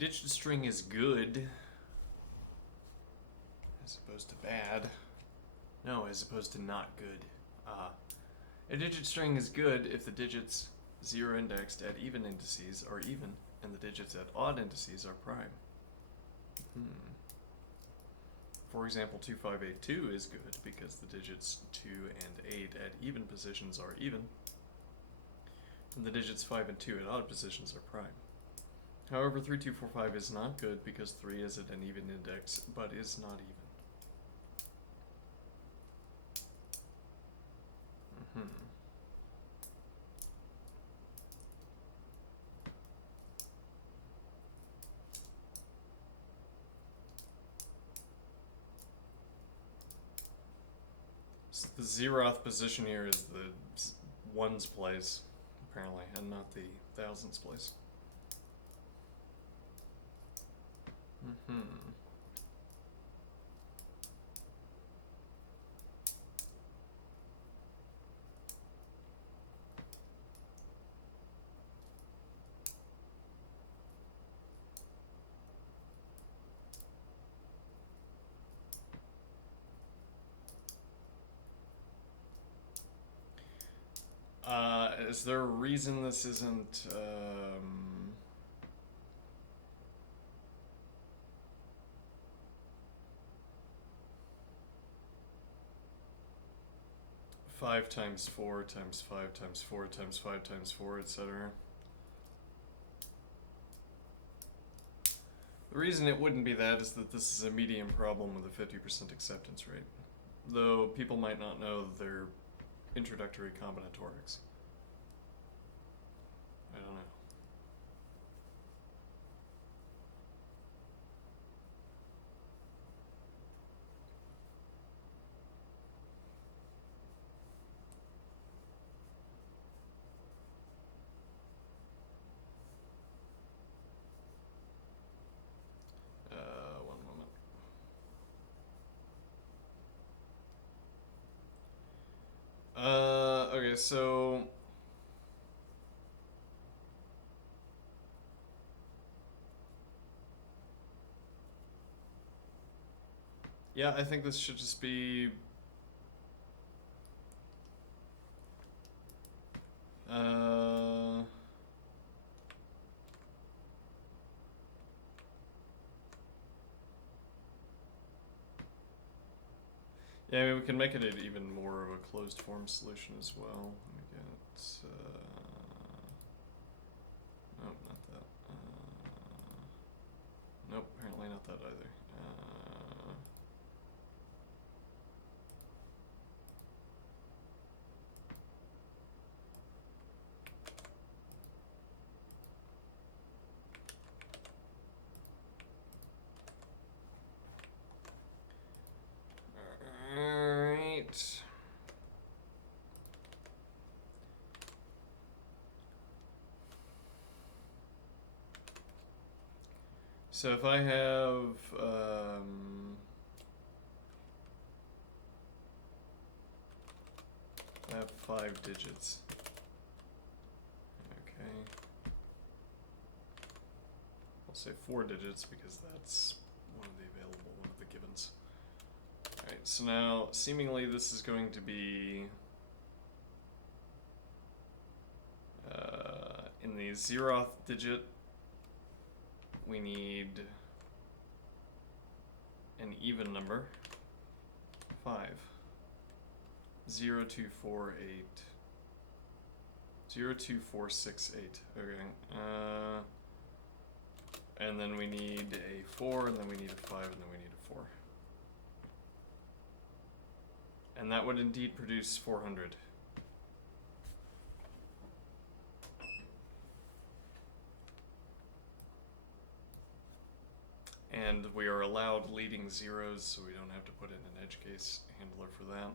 digit string is good as opposed to bad. No, as opposed to not good. A digit string is good if the digits 0 indexed at even indices are even and the digits at odd indices are prime. For example, 2582 is good because the digits 2 and 8 at even positions are even, and the digits 5 and 2 at odd positions are prime. However, 3245 is not good because 3 is at an even index, but is not even. So the zeroth position here is the ones place, apparently, and not the thousands place. Is there a reason this isn't 5 times 4 times 5 times 4 times 5 times 4, etc.? The reason it wouldn't be that is that this is a medium problem with a 50% acceptance rate, though people might not know their introductory combinatorics. I don't know. One moment. Okay, so yeah, I think this should just be yeah, I mean, we can make it an even more of a closed form solution as well. Let me get nope, not that. Nope, apparently not that either. Alright. So if I have I have 5 digits. Okay. I'll say 4 digits because that's one of the givens. Alright, so now seemingly this is going to be in the 0th digit we need an even number, 5. 0, 2, 4, 8. 0, 2, 4, 6, 8. Okay. And then we need a 4, and then we need a 5, and then we need a 4. And that would indeed produce 400. And we are allowed leading zeros, so we don't have to put in an edge case handler for that.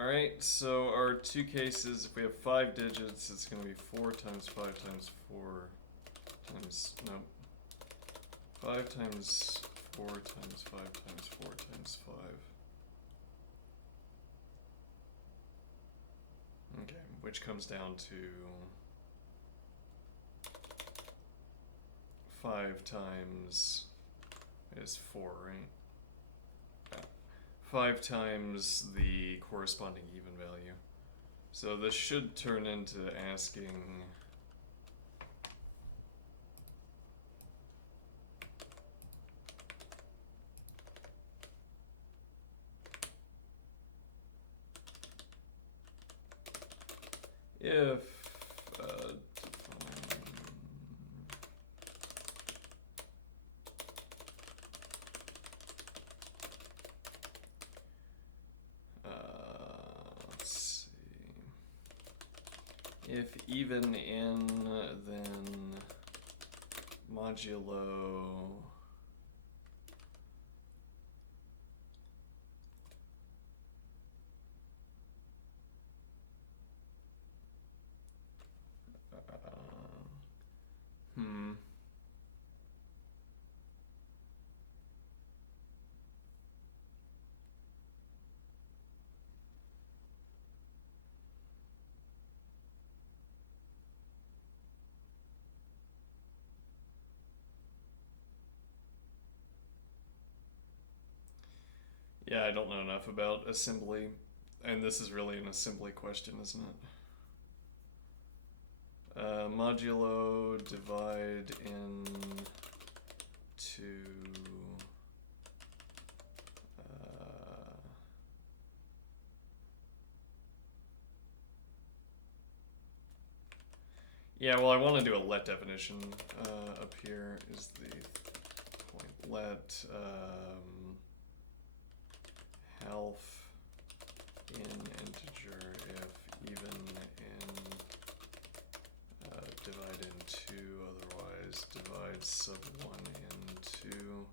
Alright, so our two cases, if we have 5 digits, it's going to be 4 times 5 times 4 times, no, 5 times 4 times 5 times 4 times 5. which comes down to 5 times is 4, right? Yeah. 5 times the corresponding even value. So this should turn into asking if let's see, if even n, then modulo yeah, I don't know enough about assembly, and this is really an assembly question, isn't it? Modulo divide into yeah, well, I want to do a let definition up here is the point. Let health in integer if even in divide into, otherwise divide sub 1 into.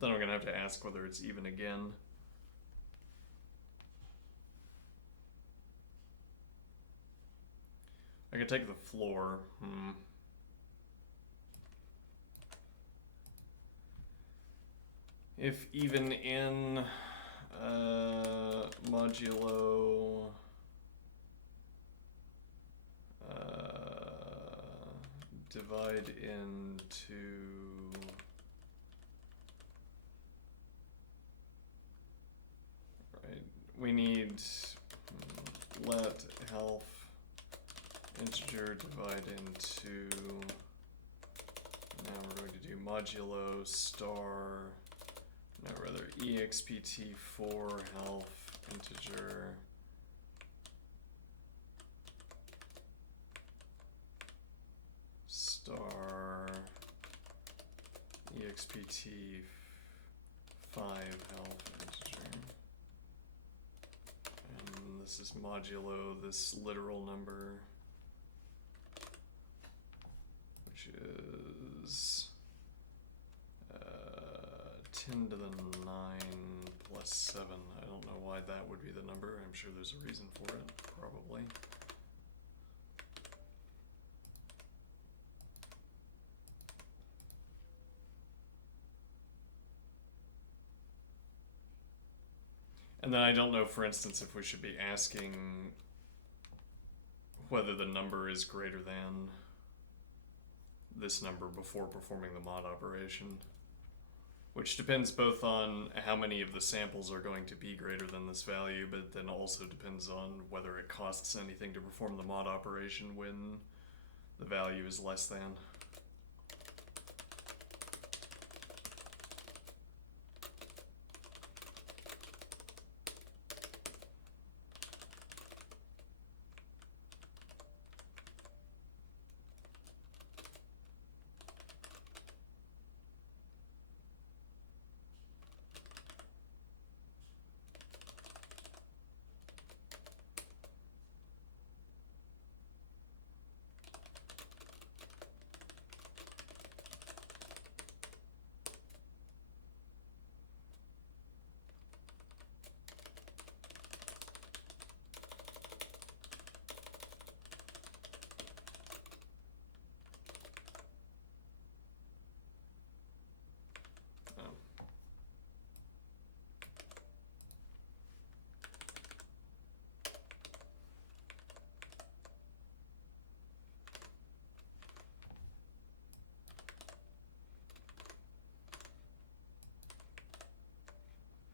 Then I'm going to have to ask whether it's even again. I could take the floor. If even in modulo divide into right, we need let health integer divide into, now we're going to do modulo star, no, rather expt4 health integer star expt5 health integer, and this is modulo this literal number, which is 10 to the 9 plus 7. I don't know why that would be the number. I'm sure there's a reason for it, probably. And then I don't know, for instance, if we should be asking whether the number is greater than this number before performing the mod operation, which depends both on how many of the samples are going to be greater than this value, but then also depends on whether it costs anything to perform the mod operation when the value is less than.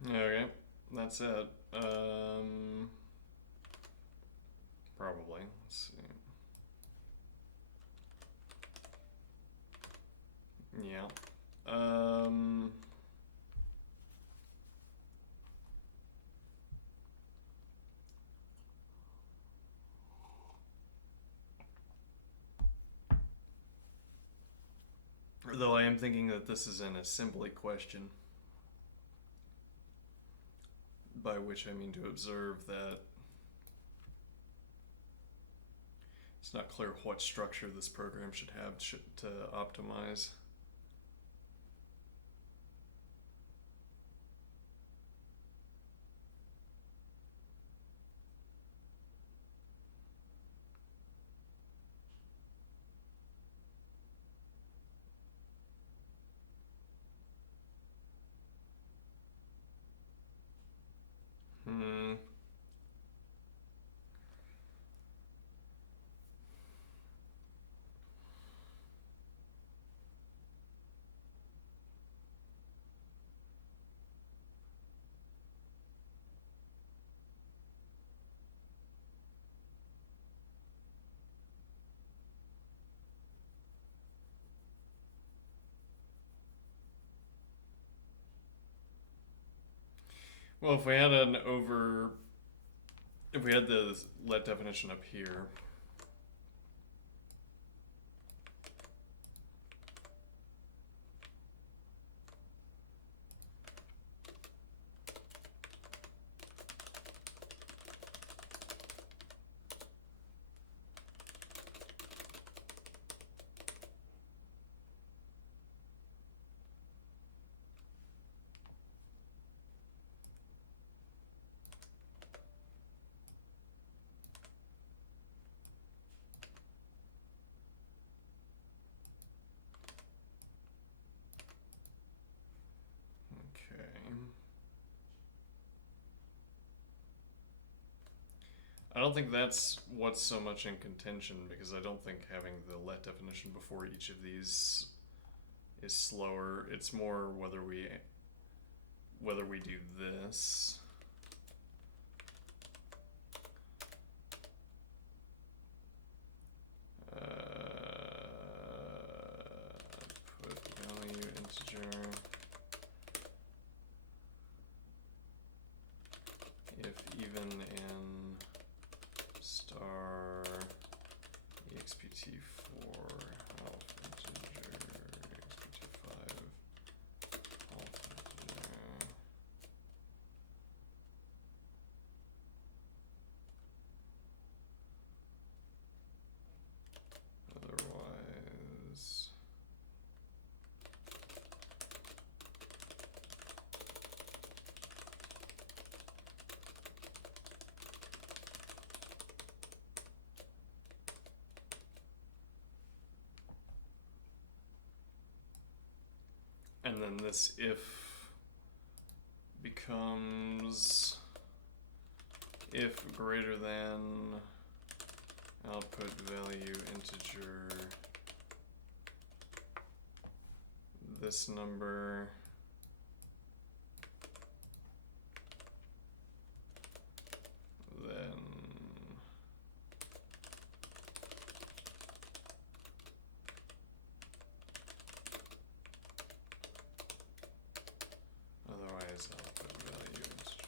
Okay, that's it. Probably. Let's see. Yeah. Though I am thinking that this is an assembly question, by which I mean to observe that it's not clear what structure this program should have to optimize. Hmm. Well, if we had if we had the let definition up here, okay. I don't think that's what's so much in contention, because I don't think having the let definition before each of these is slower. It's more whether we do this. Put value integer if even in star expt4 health integer expt5 health integer. Otherwise, and then this if becomes if greater than output value integer this number, then otherwise output value integer.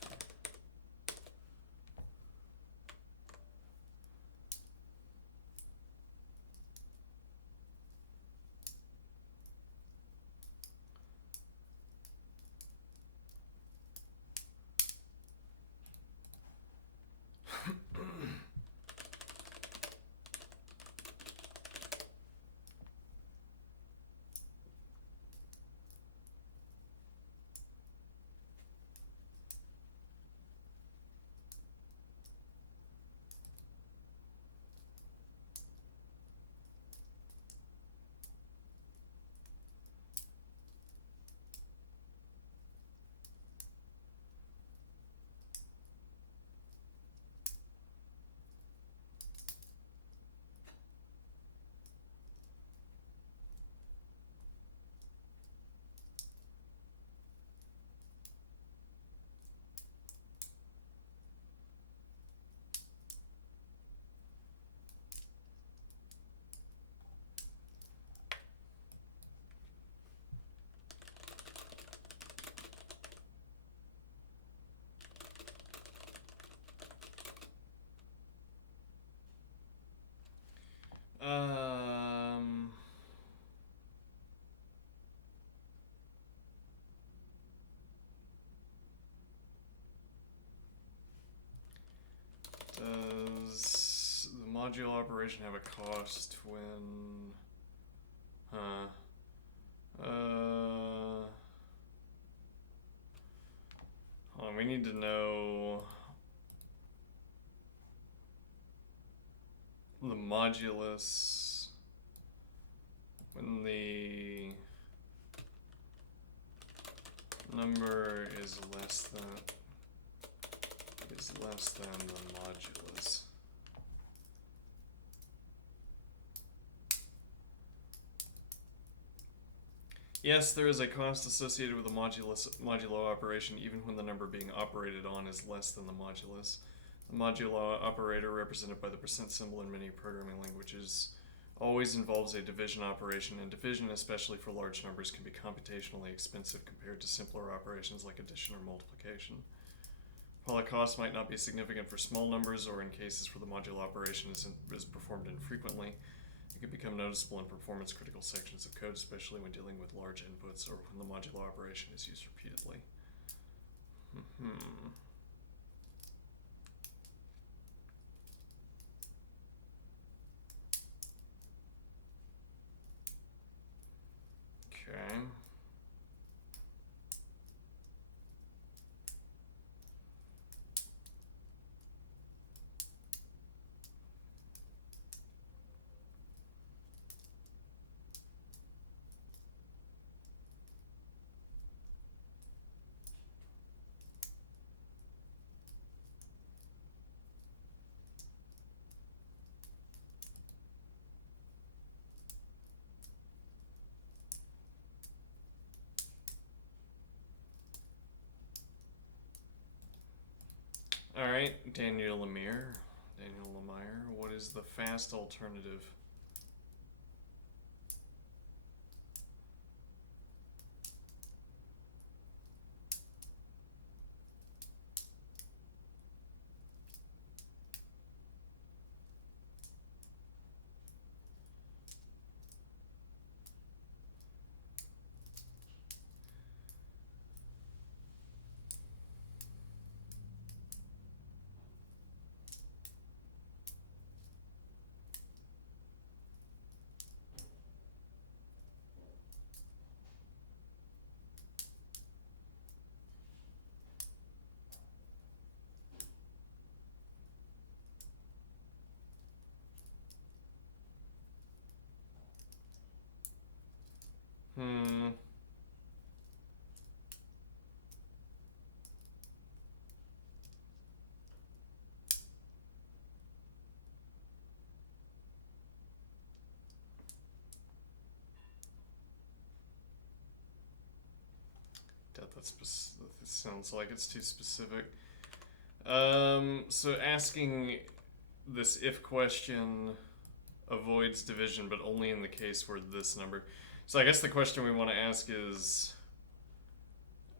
Um, does the modulo operation have a cost when... hold on, we need to know the modulus when the number is less than the modulus. Yes, there is a cost associated with the modulo operation even when the number being operated on is less than the modulus. The modulo operator, represented by the percent symbol in many programming languages, always involves a division operation, and division, especially for large numbers, can be computationally expensive compared to simpler operations like addition or multiplication. While the cost might not be significant for small numbers or in cases where the modulo operation is performed infrequently, it can become noticeable in performance-critical sections of code, especially when dealing with large inputs or when the modulo operation is used repeatedly. Okay. Alright, Daniel Lemire, what is the fast alternative? That sounds like it's too specific. So asking this if question avoids division, but only in the case where this number. So I guess the question we want to ask is,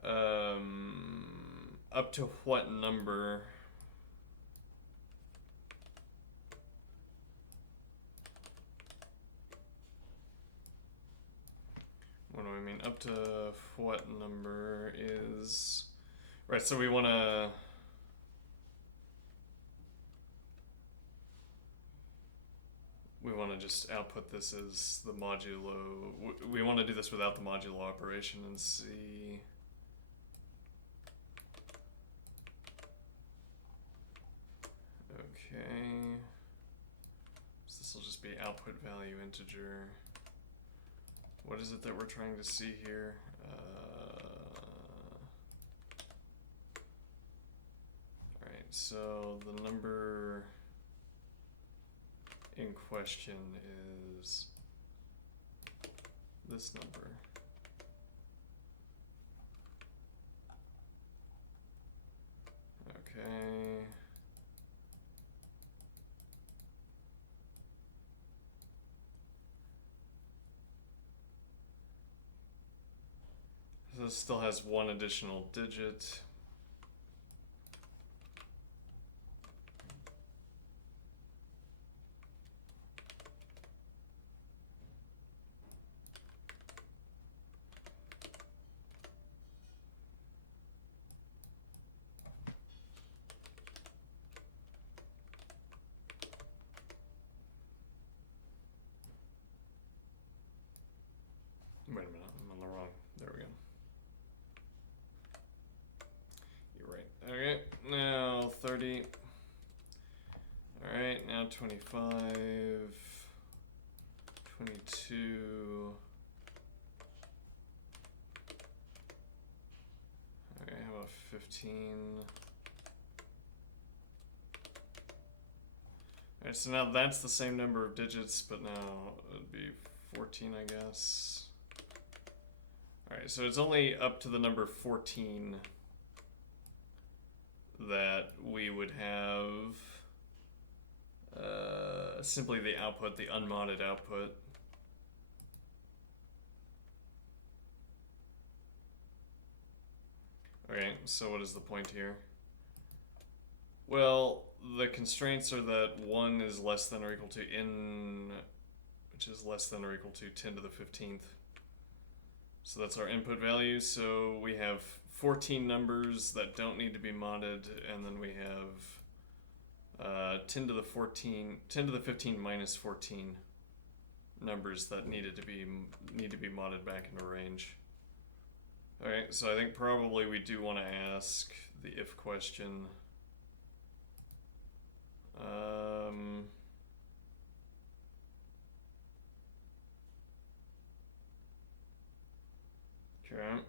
up to what number? What do I mean? Up to what number is... Right, so we want to... We want to just output this as the modulo... We want to do this without the modulo operation and see... Okay... So this will just be output value integer. What is it that we're trying to see here? Alright, so the number in question is this number. Okay. So this still has one additional digit. 30. Alright, now 25, 22. Okay, how about 15? Alright, so now that's the same number of digits, but now it'd be 14, I guess. Alright, so it's only up to the number 14 that we would have simply the output, the unmodded output. Okay, so what is the point here? Well, the constraints are that 1 is less than or equal to n, which is less than or equal to 10 to the 15th. So that's our input value. So we have 14 numbers that don't need to be modded, and then we have 10 to the 15 minus 14 numbers that need to be modded back into range. Alright, so I think probably we do want to ask the if question. Okay.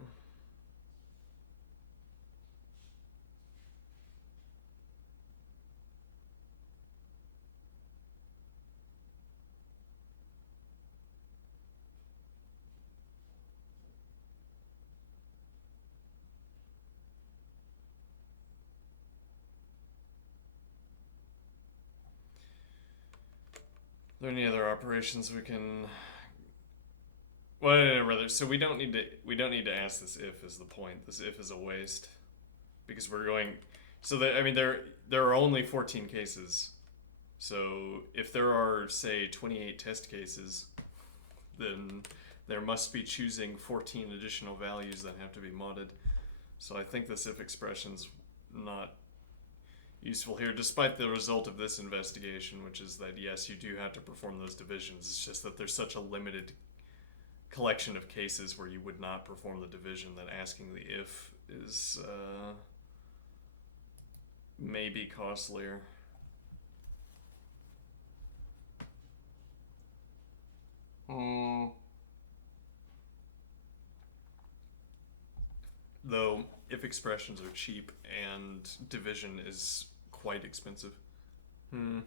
Are there any other operations we can? Well, no, rather. So we don't need to ask this if is the point. This if is a waste, because we're going. So that, I mean, there are only 14 cases. So if there are, say, 28 test cases, then there must be choosing 14 additional values that have to be modded. So I think this if expression's not useful here, despite the result of this investigation, which is that yes, you do have to perform those divisions. It's just that there's such a limited collection of cases where you would not perform the division that asking the if is maybe costlier. Though if expressions are cheap and division is quite expensive. The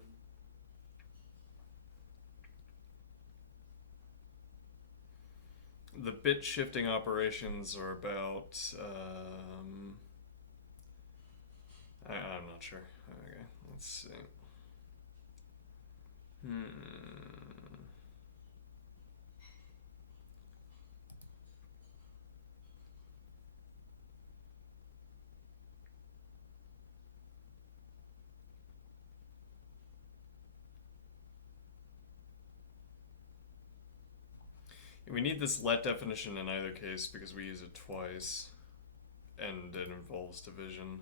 bit shifting operations are about I'm not sure. Okay, let's see. We need this let definition in either case because we use it twice and it involves division.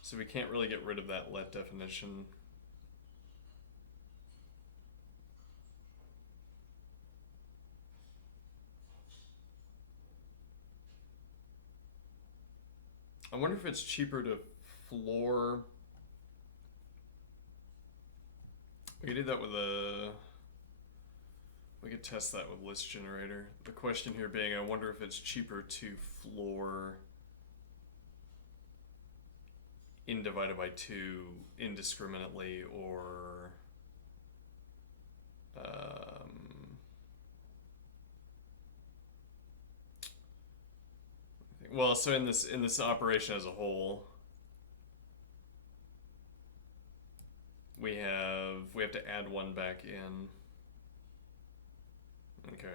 So we can't really get rid of that let definition. I wonder if it's cheaper to floor. We could do that with we could test that with list generator. The question here being, I wonder if it's cheaper to floor n divided by 2 indiscriminately or well, so in this operation as a whole, we have to add 1 back in. Okay.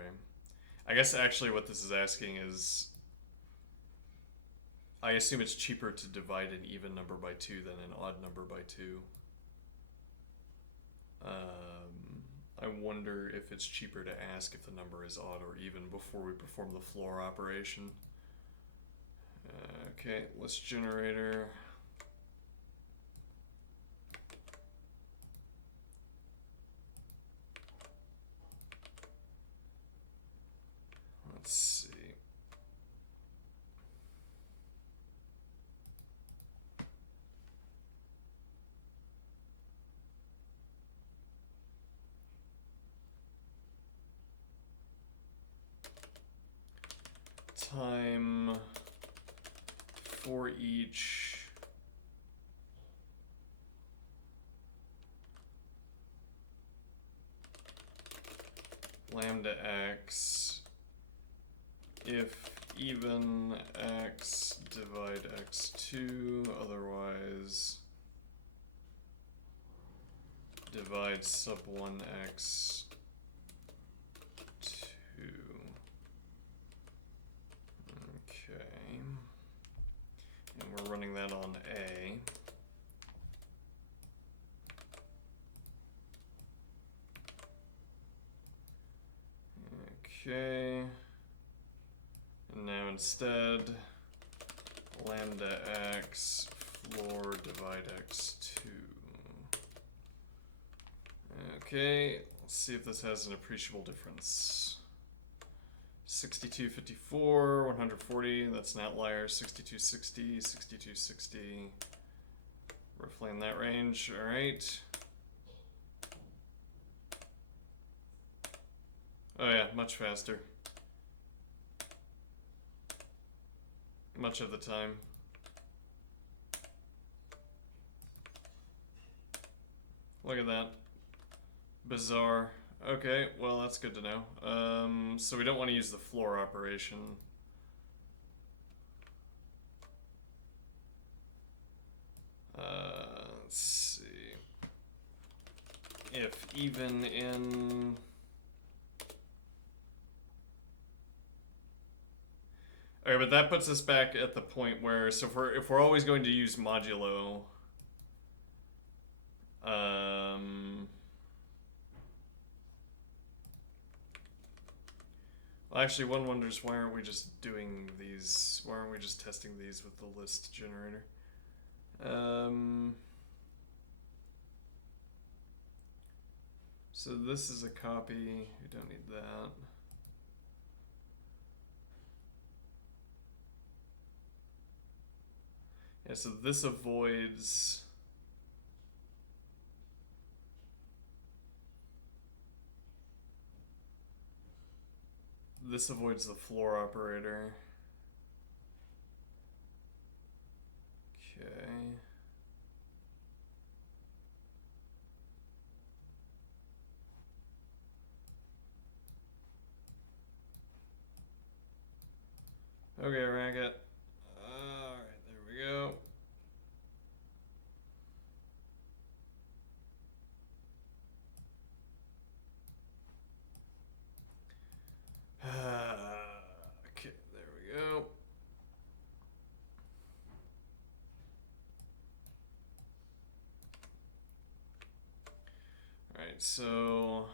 I guess actually what this is asking is, I assume it's cheaper to divide an even number by 2 than an odd number by 2. I wonder if it's cheaper to ask if the number is odd or even before we perform the floor operation. Okay, list generator. Let's see. time for each lambda x if even x divide x2, otherwise divide sub 1x 2. Okay. And we're running that on A. Okay. And now instead, lambda x floor divide x2. Okay, let's see if this has an appreciable difference. 6254, 140, that's an outlier. 6260, 6260. Roughly in that range, alright. Oh yeah, much faster. Much of the time. Look at that. Bizarre. Okay, well that's good to know. So we don't want to use the floor operation. Let's see. If even in... Alright, but that puts us back at the point where, so if we're always going to use modulo, well, actually, one wonders why aren't we just doing these? Why aren't we just testing these with the list generator? So this is a copy. We don't need that. Yeah, so this avoids. This avoids the floor operator. Okay. Okay, Racket. Alright, there we go. Okay, there we go. Alright, so...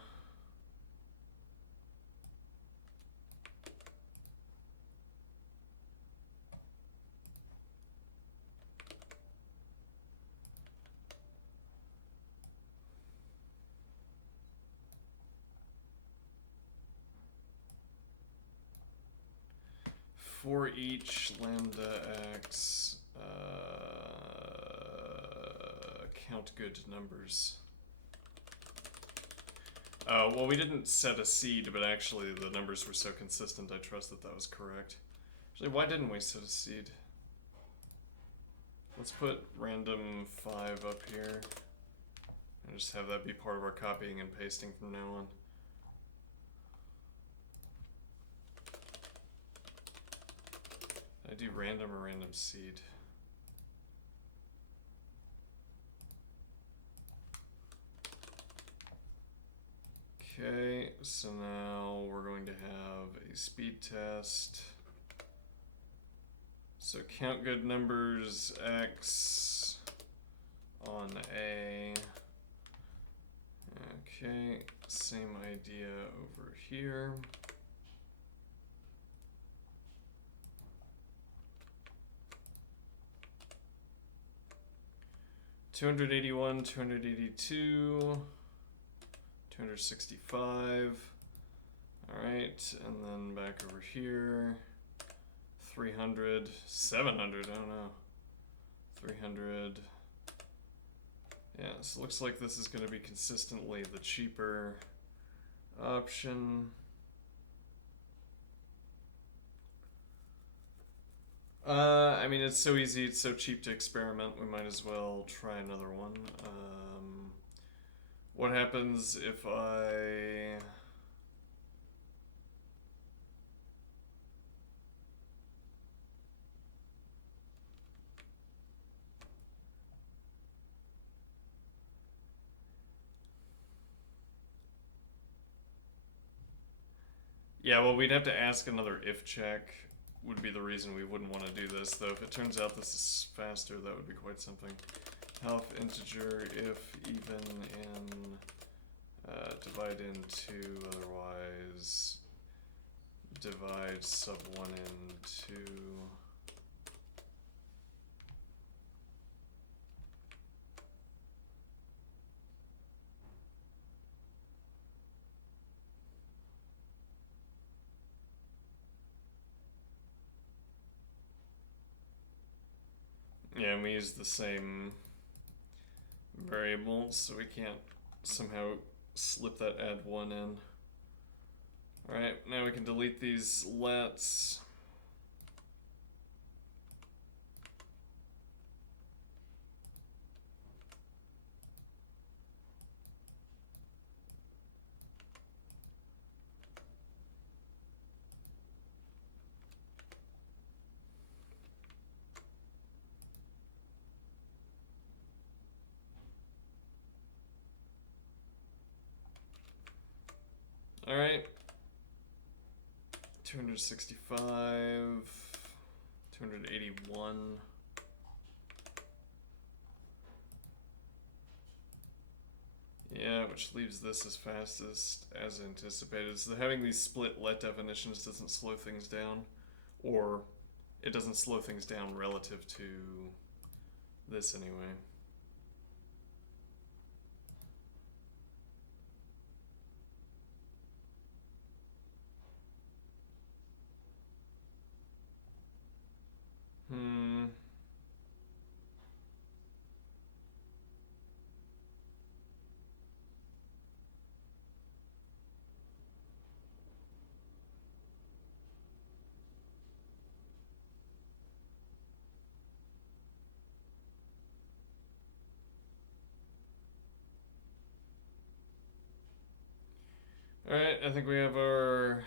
for each lambda x, count good numbers. Oh, well, we didn't set a seed, but actually the numbers were so consistent, I trust that that was correct. Actually, why didn't we set a seed? Let's put random 5 up here. And just have that be part of our copying and pasting from now on. Did I do random or random seed? Okay, so now we're going to have a speed test. So count good numbers x on A. Okay, same idea over here. $281, $282, $265. All right, and then back over here, 300, 700. I don't know, 300. Yeah, so it looks like this is going to be consistently the cheaper option. I mean, it's so easy, it's so cheap to experiment, we might as well try another one. What happens if I... Yeah, well, we'd have to ask another if check, would be the reason we wouldn't want to do this, though. If it turns out this is faster, that would be quite something. Health integer if even in divide into, otherwise divide sub 1 into... Yeah, and we use the same variables, so we can't somehow slip that add 1 in. Alright, now we can delete these lets. Alright. 265, 281. Yeah, which leaves this as fastest as anticipated. So having these split let definitions doesn't slow things down, or it doesn't slow things down relative to this anyway. Alright, I think we have our...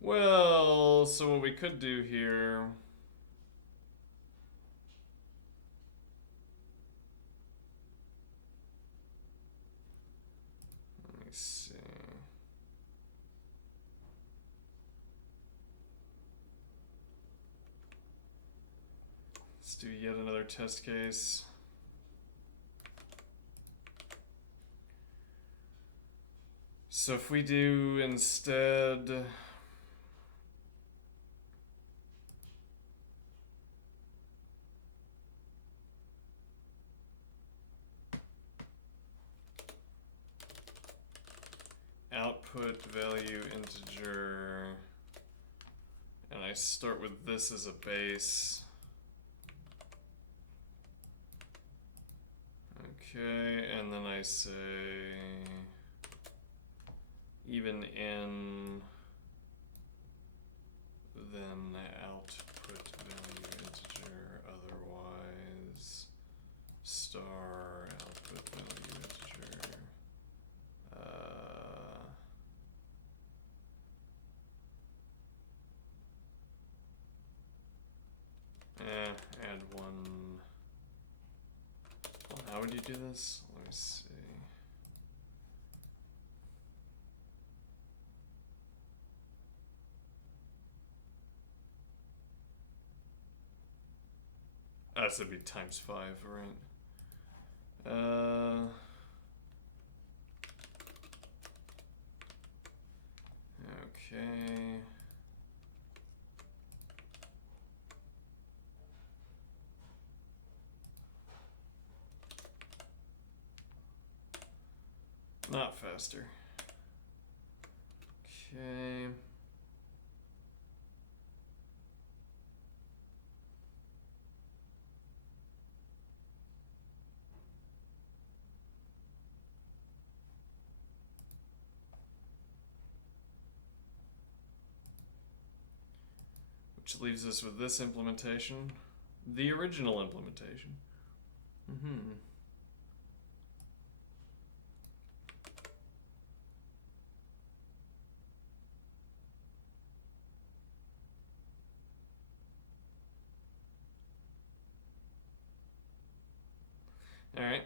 Well, so what we could do here... Let me see... Let's do yet another test case. So if we do instead... output value integer, and I start with this as a base. Okay, and then I say even in, then output value integer, otherwise star output value integer. Add 1. Well, how would you do this? Let me see. This would be times 5, right? Okay. Not faster. Okay. Which leaves us with this implementation, the original implementation. All right.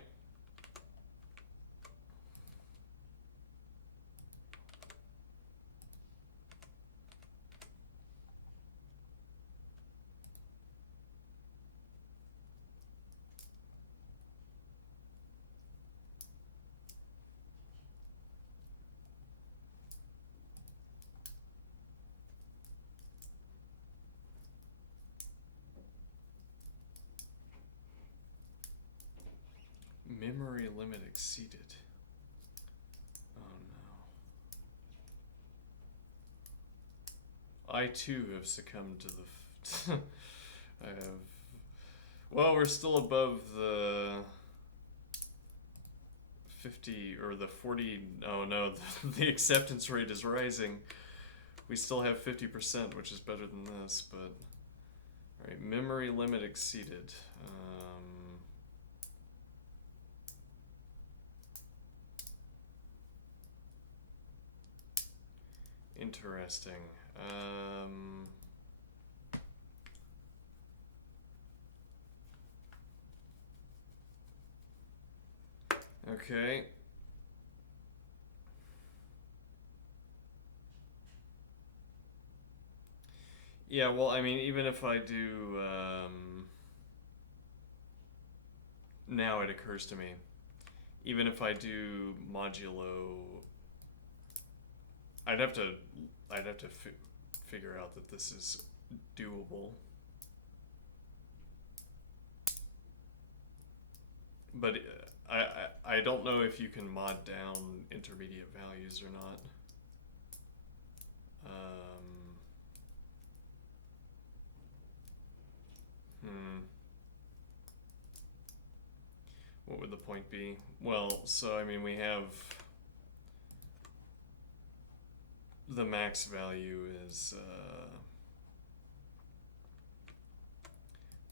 Memory limit exceeded. Oh no. I too have succumbed to the. I have. Well, we're still above the 50 or the 40. Oh no, the acceptance rate is rising. We still have 50%, which is better than this, but. Alright, memory limit exceeded. Interesting. Okay. Yeah, well, I mean, even if I do, now it occurs to me, even if I do modulo, I'd have to figure out that this is doable. But I don't know if you can mod down intermediate values or not. What would the point be? Well, so I mean, we have the max value is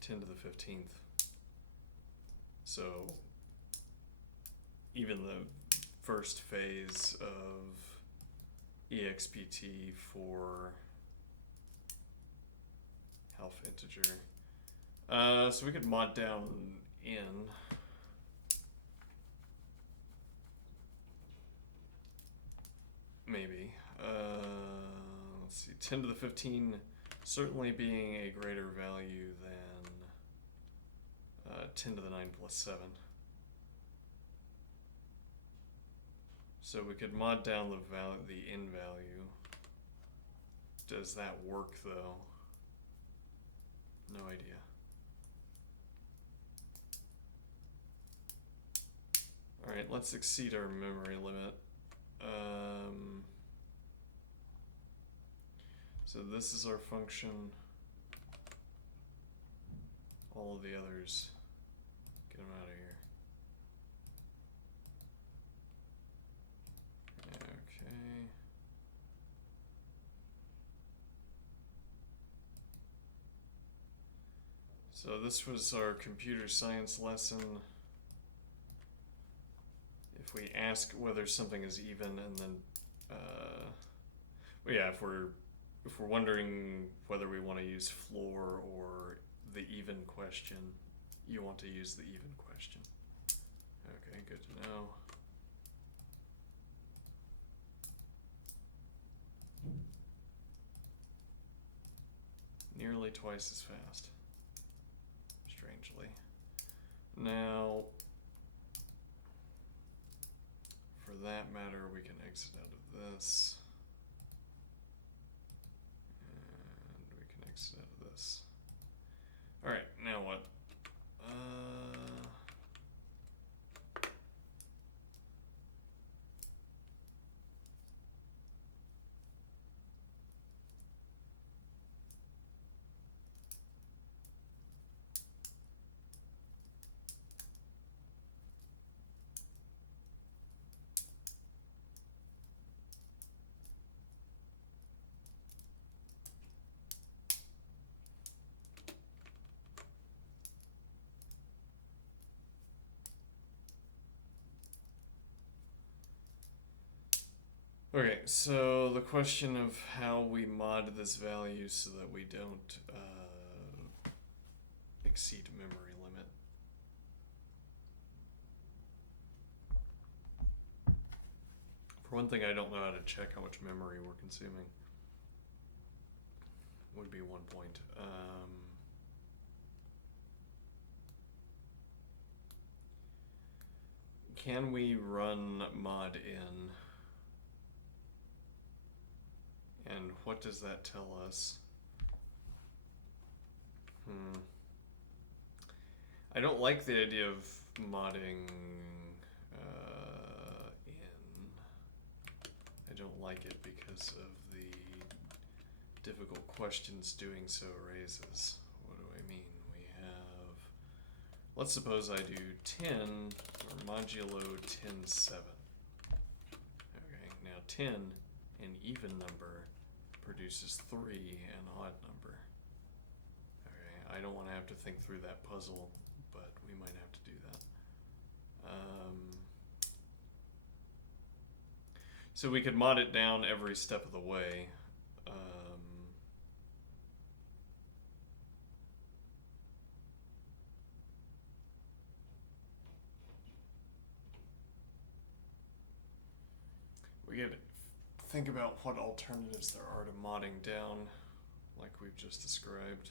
10 to the 15th. So even the first phase of EXPT for half integer. So we could mod down in. Maybe. Let's see. 10 to the 15 certainly being a greater value than 10 to the 9 plus 7. So we could mod down the in value. Does that work though? No idea. Alright, let's exceed our memory limit. So this is our function. All of the others, get them out of here. Okay. So this was our computer science lesson. If we ask whether something is even, and then, well, yeah, if we're wondering whether we want to use floor or the even question, you want to use the even question. Okay, good to know. Nearly twice as fast, strangely. Now, for that matter, we can exit out of this. And we can exit out of this. Alright, now what? Okay, so the question of how we mod this value so that we don't exceed memory limit. For one thing, I don't know how to check how much memory we're consuming. Would be one point. Can we run mod in? And what does that tell us? I don't like the idea of modding in. I don't like it because of the difficult questions doing so raises. What do I mean? We have, let's suppose I do 10 or modulo 10, 7. Okay, now 10, an even number, produces 3, an odd number. Okay, I don't want to have to think through that puzzle, but we might have to do that. So we could mod it down every step of the way. We could think about what alternatives there are to modding down, like we've just described.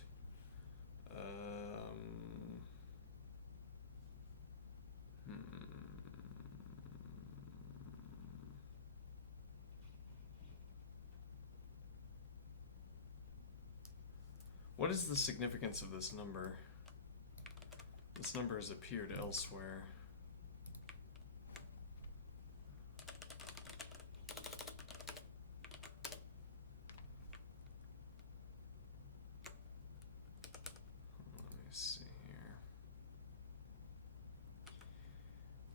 What is the significance of this number? This number has appeared elsewhere. Let me see here.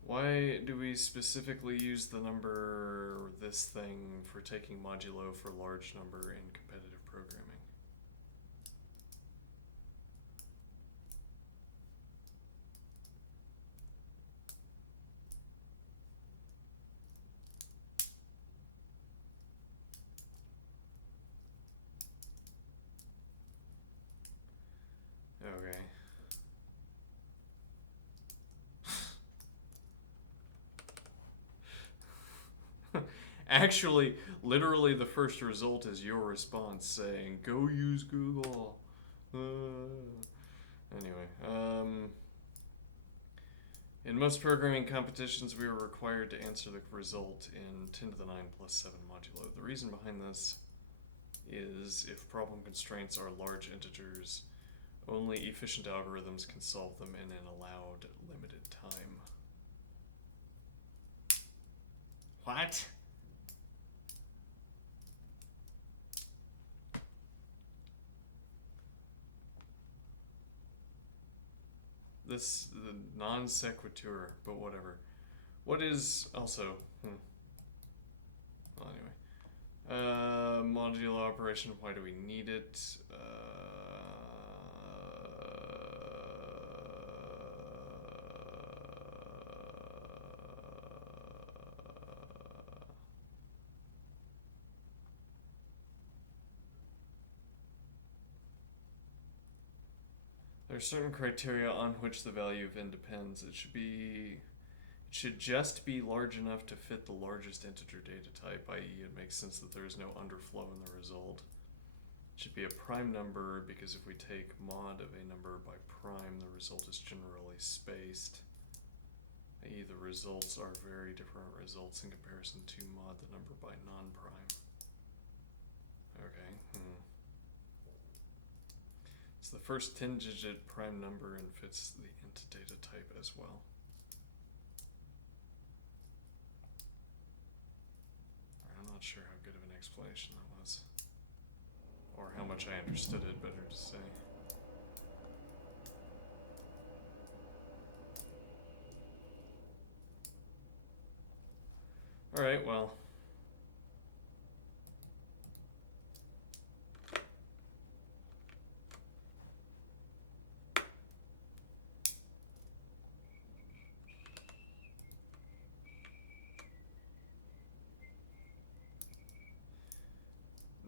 Why do we specifically use the number, this thing, for taking modulo for large number in competitive programming? Okay. Actually, literally the first result is your response saying, go use Google. Anyway, in most programming competitions, we are required to answer the result in 10 to the 9 plus 7 modulo. The reason behind this is if problem constraints are large integers, only efficient algorithms can solve them in an allowed limited time. What? This the non sequitur, but whatever. What is also? Well, anyway, modulo operation. Why do we need it? There are certain criteria on which the value of n depends. It should just be large enough to fit the largest integer data type, i.e. it makes sense that there is no underflow in the result. It should be a prime number because if we take mod of a number by prime, the result is generally spaced, i.e. the results are very different results in comparison to mod the number by non-prime. Okay. It's the first 10-digit prime number and fits the int data type as well. I'm not sure how good of an explanation that was, or how much I understood it, better to say. Alright, well.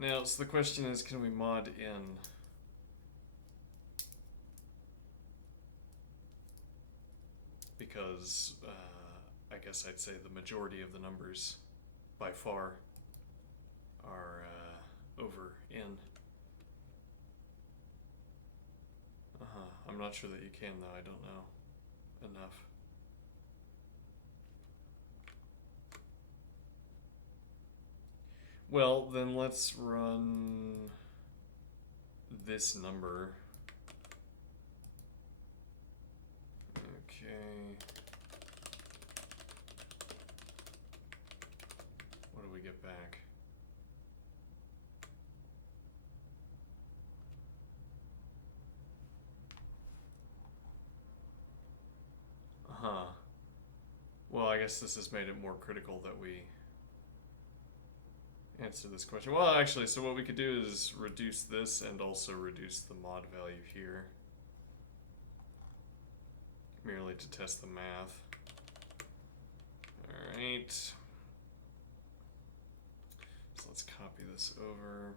Now, so the question is, can we mod in? Because I guess I'd say the majority of the numbers, by far, are over in. I'm not sure that you can, though. I don't know enough. Well, then let's run this number. Okay. What do we get back? Well, I guess this has made it more critical that we answer this question. Well, actually, so what we could do is reduce this and also reduce the mod value here, merely to test the math. Alright. So let's copy this over.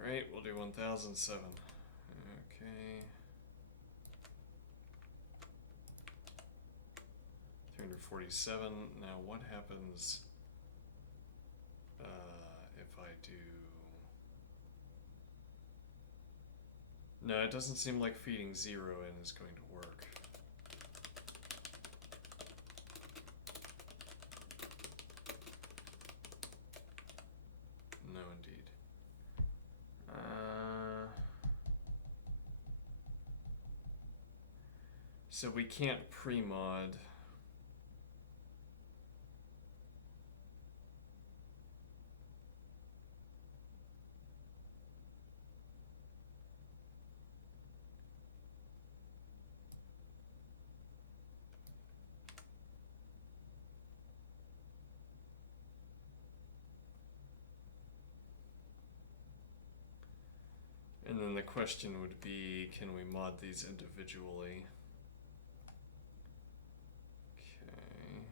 Alright, we'll do 1007. Okay. 347. Now what happens if I do... No, it doesn't seem like feeding 0 in is going to work. No, indeed. So we can't pre-mod. And then the question would be, can we mod these individually? Okay.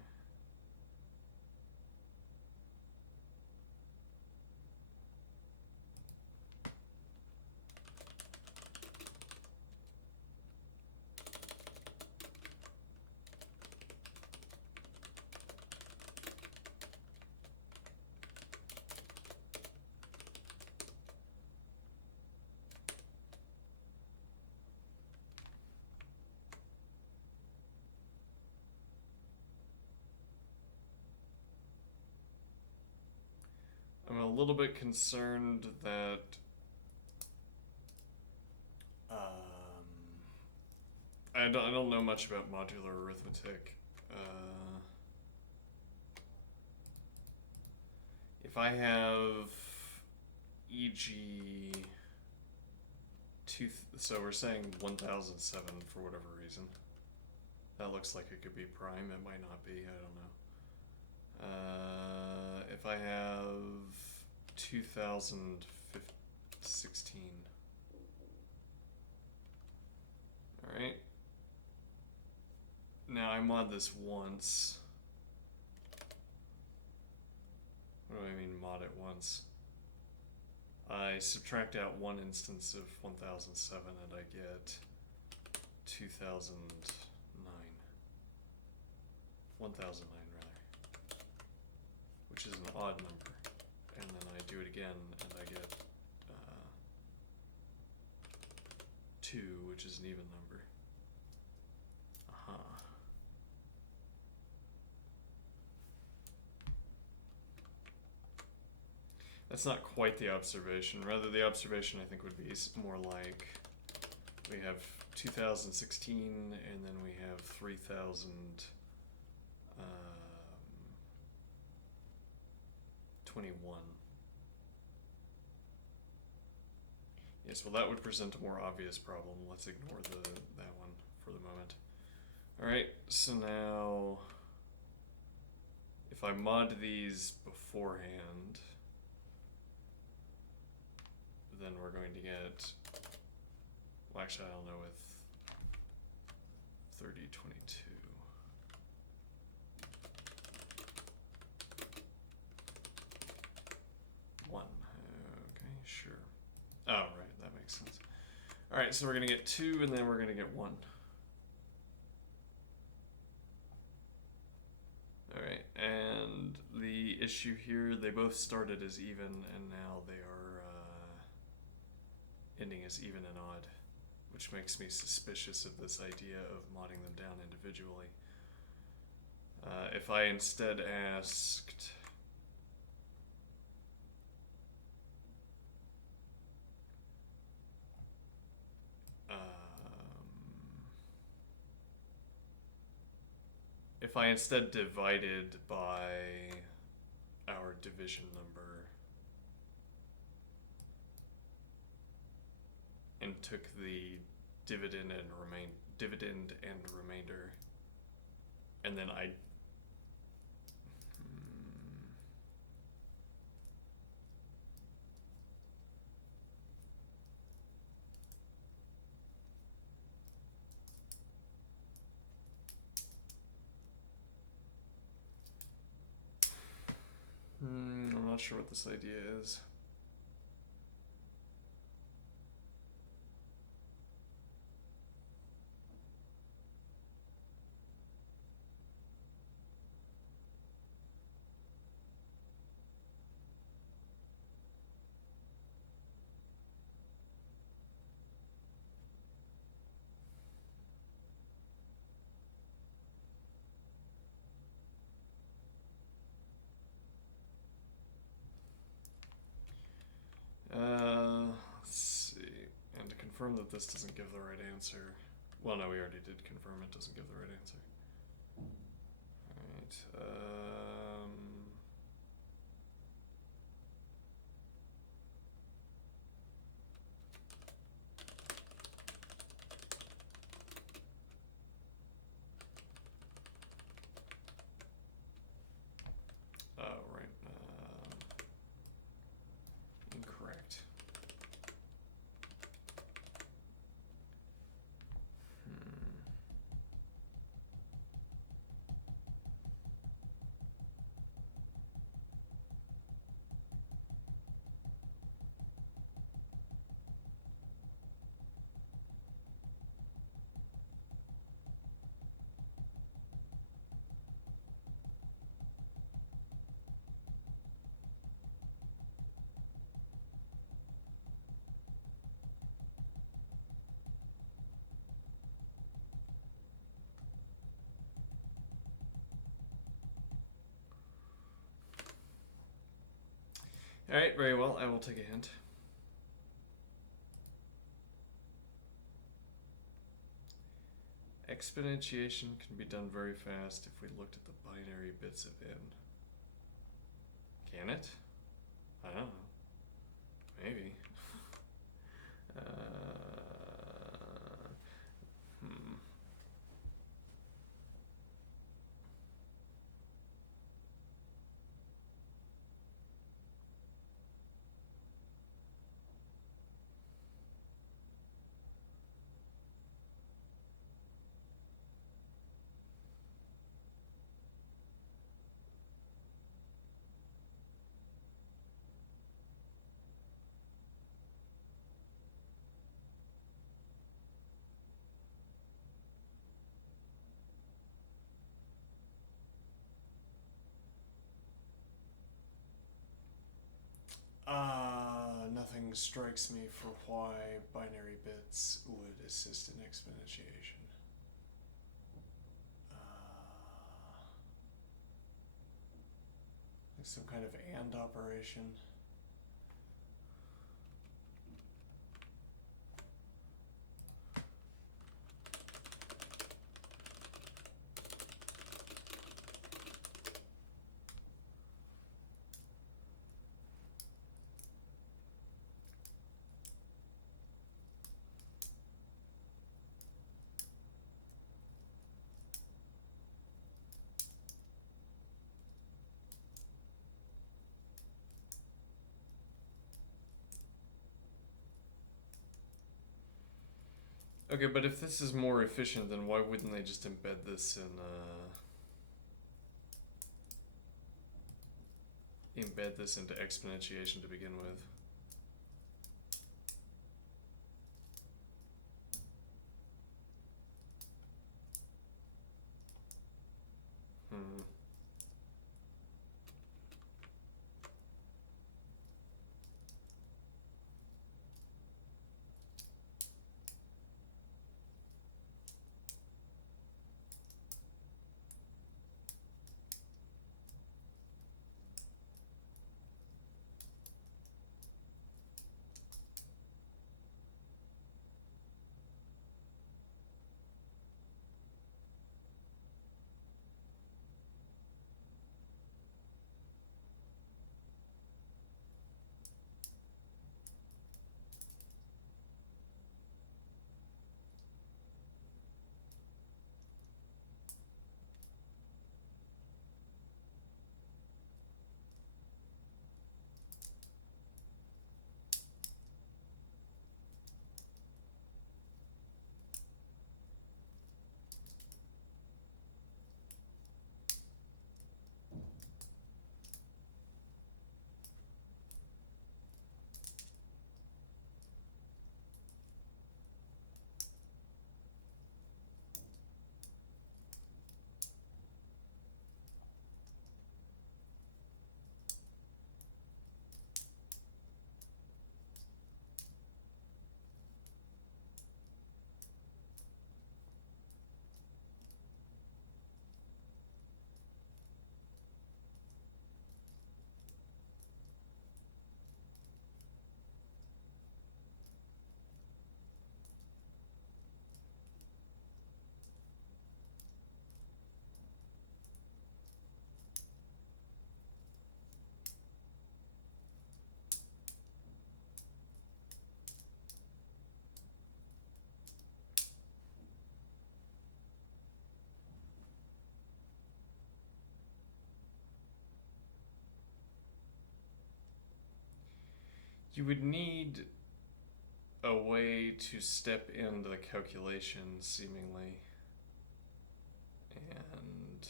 I'm a little bit concerned that I don't know much about modular arithmetic. If I have e.g. so we're saying 1007 for whatever reason. That looks like it could be prime. It might not be. I don't know. If I have 2016. Alright. Now I mod this once. What do I mean mod it once? I subtract out one instance of 1007 and I get 2009. 1009 rather. Which is an odd number. And then I do it again and I get 2, which is an even number. That's not quite the observation. Rather, the observation I think would be more like we have 2016 and then we have 3021. Yes, well that would present a more obvious problem. Let's ignore that one for the moment. Alright, so now if I mod these beforehand, then we're going to get, well actually I don't know with 3022. Oh, right, that makes sense. Alright, so we're going to get 2 and then we're going to get 1. Alright, and the issue here, they both started as even and now they are ending as even and odd, which makes me suspicious of this idea of modding them down individually. If I instead asked... if I instead divided by our division number and took the dividend and remainder, and then I I'm not sure what this idea is. Let's see. And to confirm that this doesn't give the right answer. Well, no, we already did confirm it doesn't give the right answer. Alright, oh, right. Incorrect. Alright, very well. I will take a hint. Exponentiation can be done very fast if we looked at the binary bits of n. Can it? I don't know. Maybe. Nothing strikes me for why binary bits would assist in exponentiation. Like some kind of AND operation. Okay, but if this is more efficient, then why wouldn't they just embed this in embed this into exponentiation to begin with? You would need a way to step into the calculation, seemingly. And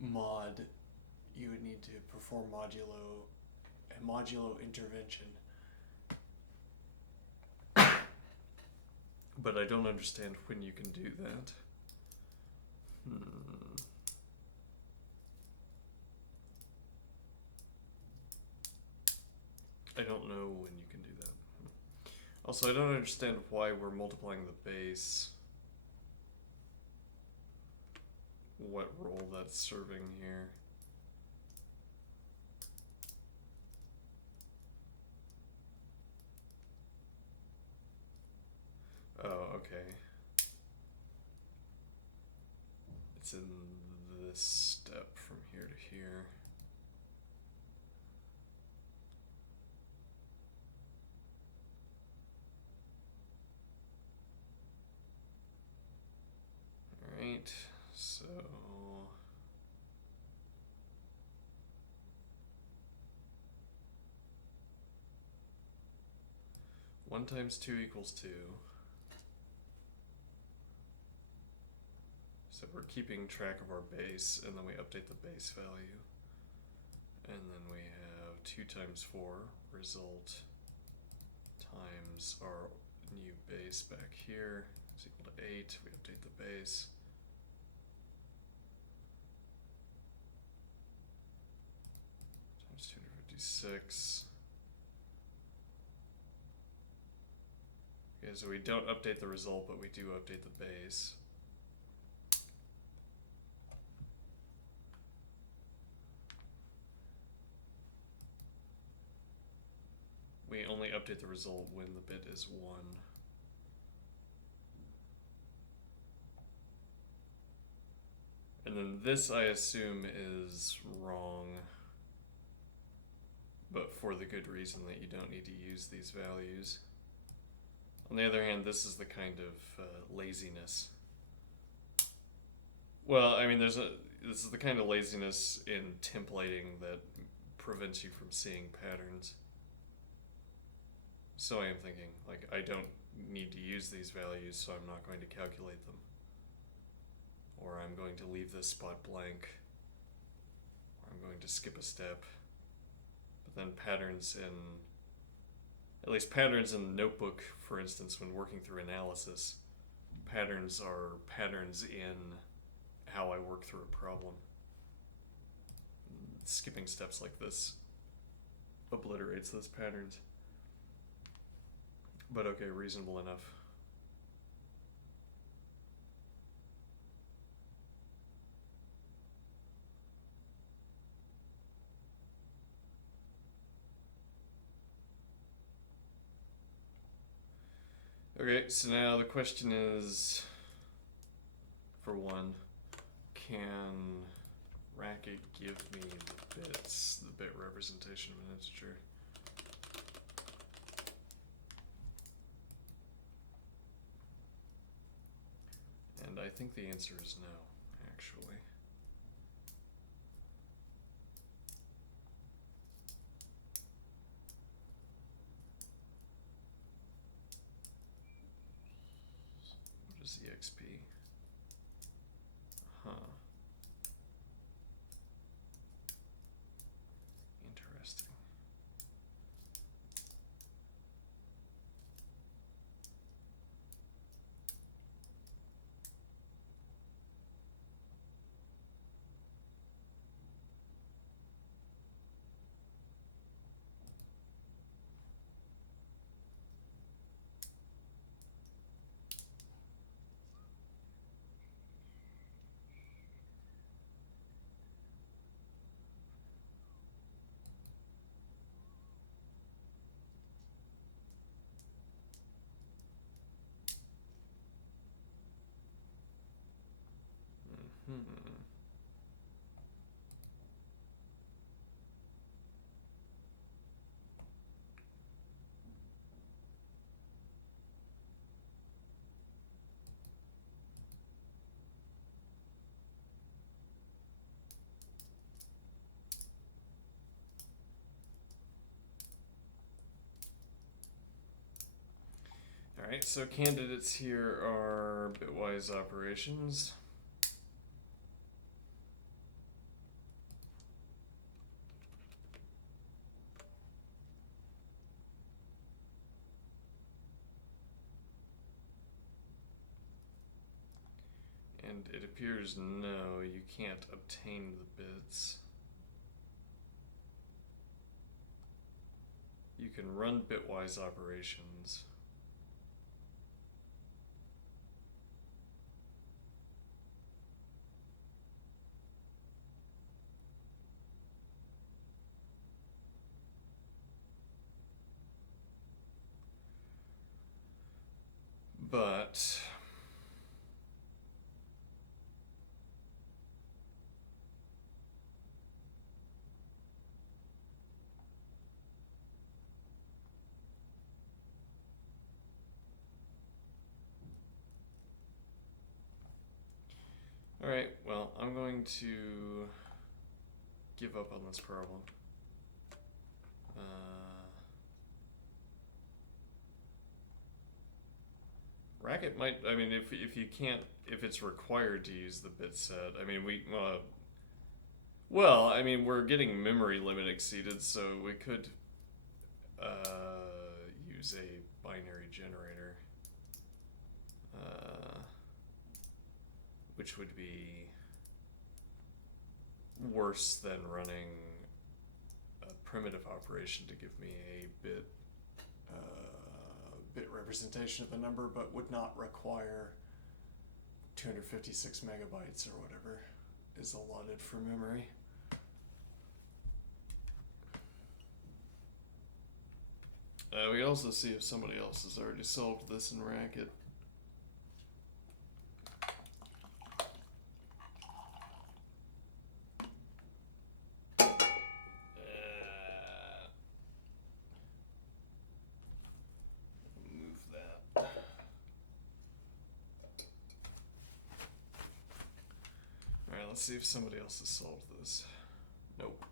mod, you would need to perform a modulo intervention. But I don't understand when you can do that. I don't know when you can do that. Also, I don't understand why we're multiplying the base. What role that's serving here. Oh, okay. It's in this step from here to here. Alright, so... One times 2 equals 2. So we're keeping track of our base, and then we update the base value. And then we have 2 times 4, result, times our new base back here is equal to 8. We update the base. Times 256. Okay, so we don't update the result, but we do update the base. We only update the result when the bit is 1. And then this, I assume, is wrong, but for the good reason that you don't need to use these values. On the other hand, this is the kind of laziness. Well, I mean, this is the kind of laziness in templating that prevents you from seeing patterns. So I am thinking, like, I don't need to use these values, so I'm not going to calculate them. Or I'm going to leave this spot blank. Or I'm going to skip a step. But then patterns in, at least patterns in the notebook, for instance, when working through analysis, patterns are patterns in how I work through a problem. Skipping steps like this obliterates those patterns. But okay, reasonable enough. Okay, so now the question is, for one, can Racket give me the bits, the bit representation of an integer? And I think the answer is no, actually. What is EXP? Huh. Interesting. Alright, so candidates here are bitwise operations. And it appears no, you can't obtain the bits. You can run bitwise operations. But alright, well, I'm going to give up on this problem. Racket might, I mean, if you can't, if it's required to use the bit set, I mean, well, I mean, we're getting memory limit exceeded, so we could use a binary generator, which would be worse than running a primitive operation to give me a bit representation of the number, but would not require 256 megabytes or whatever is allotted for memory. We can also see if somebody else has already solved this in Racket. Move that. Alright, let's see if somebody else has solved this. Nope.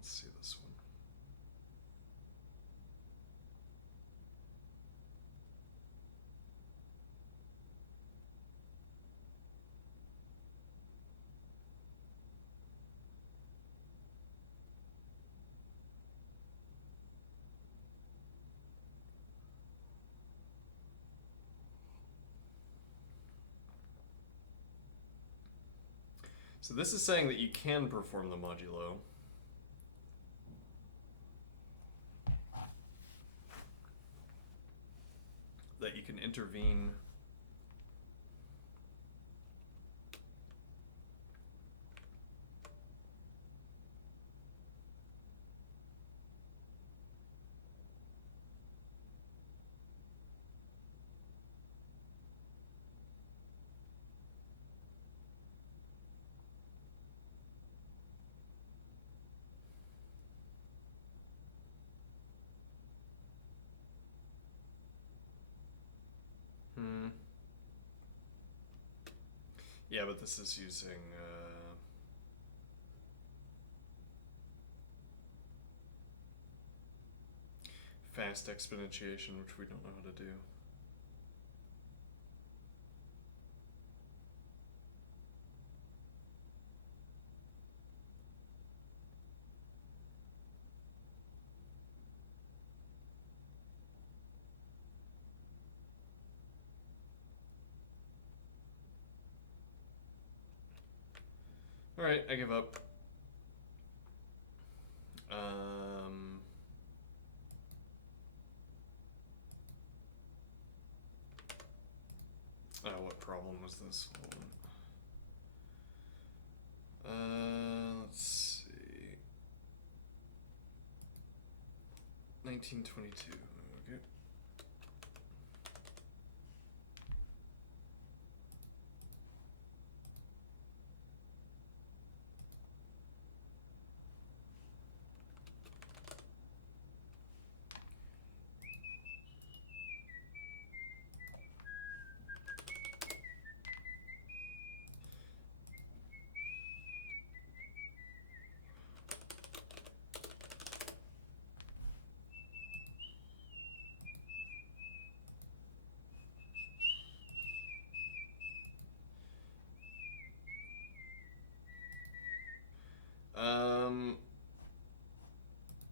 Let's see this one. So this is saying that you can perform the modulo. That you can intervene. Yeah, but this is using fast exponentiation, which we don't know how to do. Alright, I give up. What problem was this? Hold on. Let's see. 1922. Okay.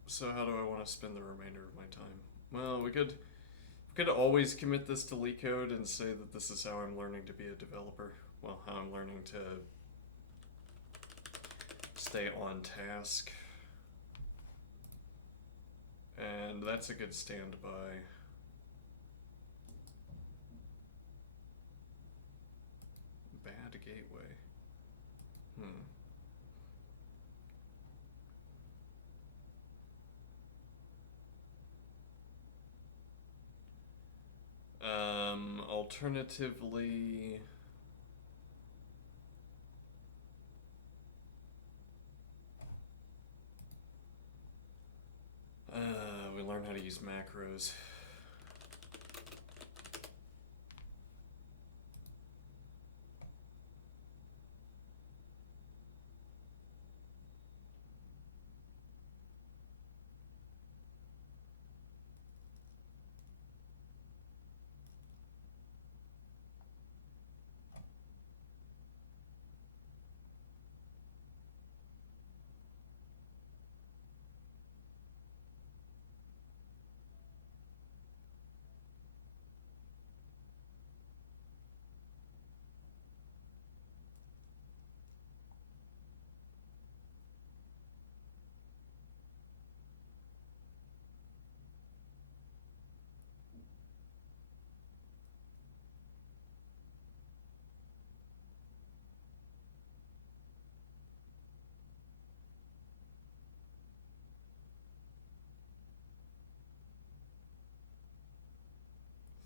So how do I want to spend the remainder of my time? Well, we could always commit this to LeetCode and say that this is how I'm learning to be a developer. Well, how I'm learning to stay on task. And that's a good standby. Bad gateway. Alternatively, we learn how to use macros.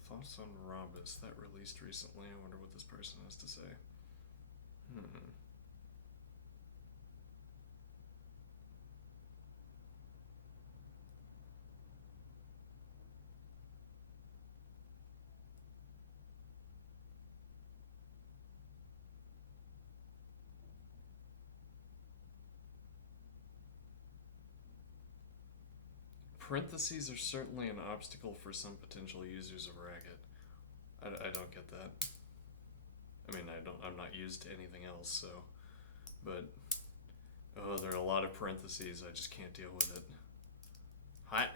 Thoughts on Rhombus that released recently. I wonder what this person has to say. Parentheses are certainly an obstacle for some potential users of Racket. I don't get that. I mean, I'm not used to anything else, so, but, oh, there are a lot of parentheses, I just can't deal with it. Hi.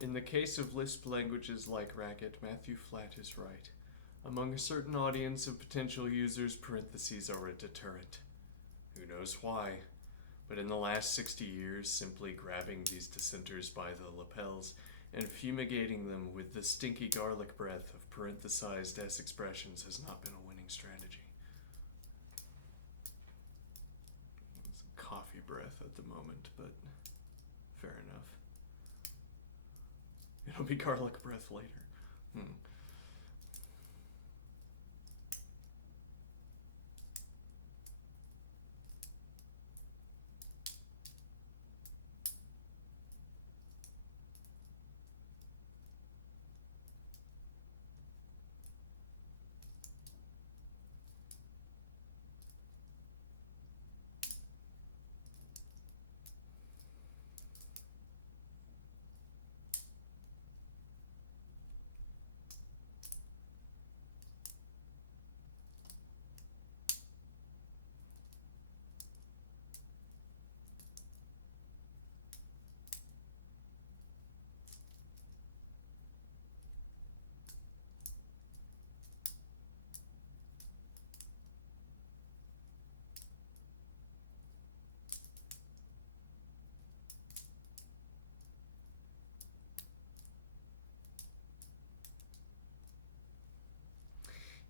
In the case of Lisp languages like Racket, Matthew Flatt is right. Among a certain audience of potential users, parentheses are a deterrent. Who knows why? But in the last 60 years, simply grabbing these dissenters by the lapels and fumigating them with the stinky garlic breath of parenthesized S expressions has not been a winning strategy. It's coffee breath at the moment, but fair enough. It'll be garlic breath later.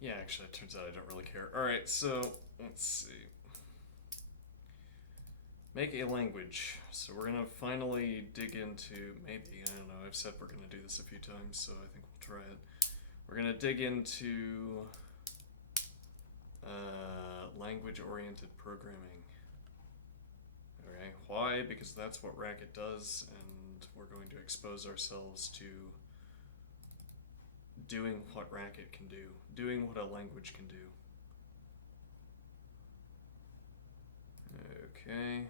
Yeah, actually, it turns out I don't really care. Alright, so let's see. Make a language. So we're gonna finally dig into, maybe, I don't know, I've said we're gonna do this a few times, so I think we'll try it. We're gonna dig into language-oriented programming. Okay, why? Because that's what Racket does, and we're going to expose ourselves to doing what Racket can do, doing what a language can do. Okay.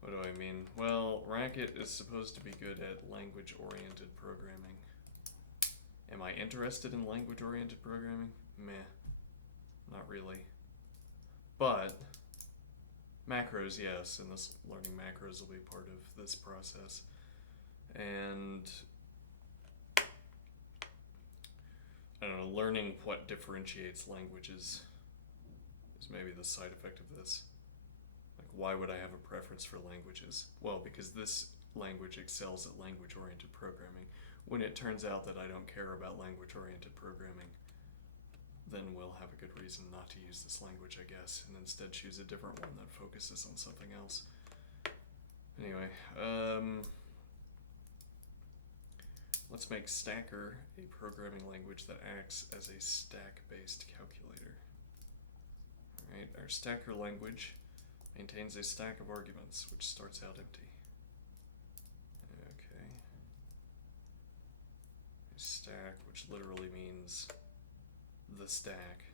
What do I mean? Well, Racket is supposed to be good at language-oriented programming. Am I interested in language-oriented programming? Meh. Not really. But macros, yes, and this learning macros will be part of this process. And I don't know, learning what differentiates languages is maybe the side effect of this. Like, why would I have a preference for languages? Well, because this language excels at language-oriented programming. When it turns out that I don't care about language-oriented programming, then we'll have a good reason not to use this language, I guess, and instead choose a different one that focuses on something else. Anyway, let's make Stacker a programming language that acts as a stack-based calculator. Alright, our Stacker language maintains a stack of arguments, which starts out empty. Okay. A stack, which literally means the stack.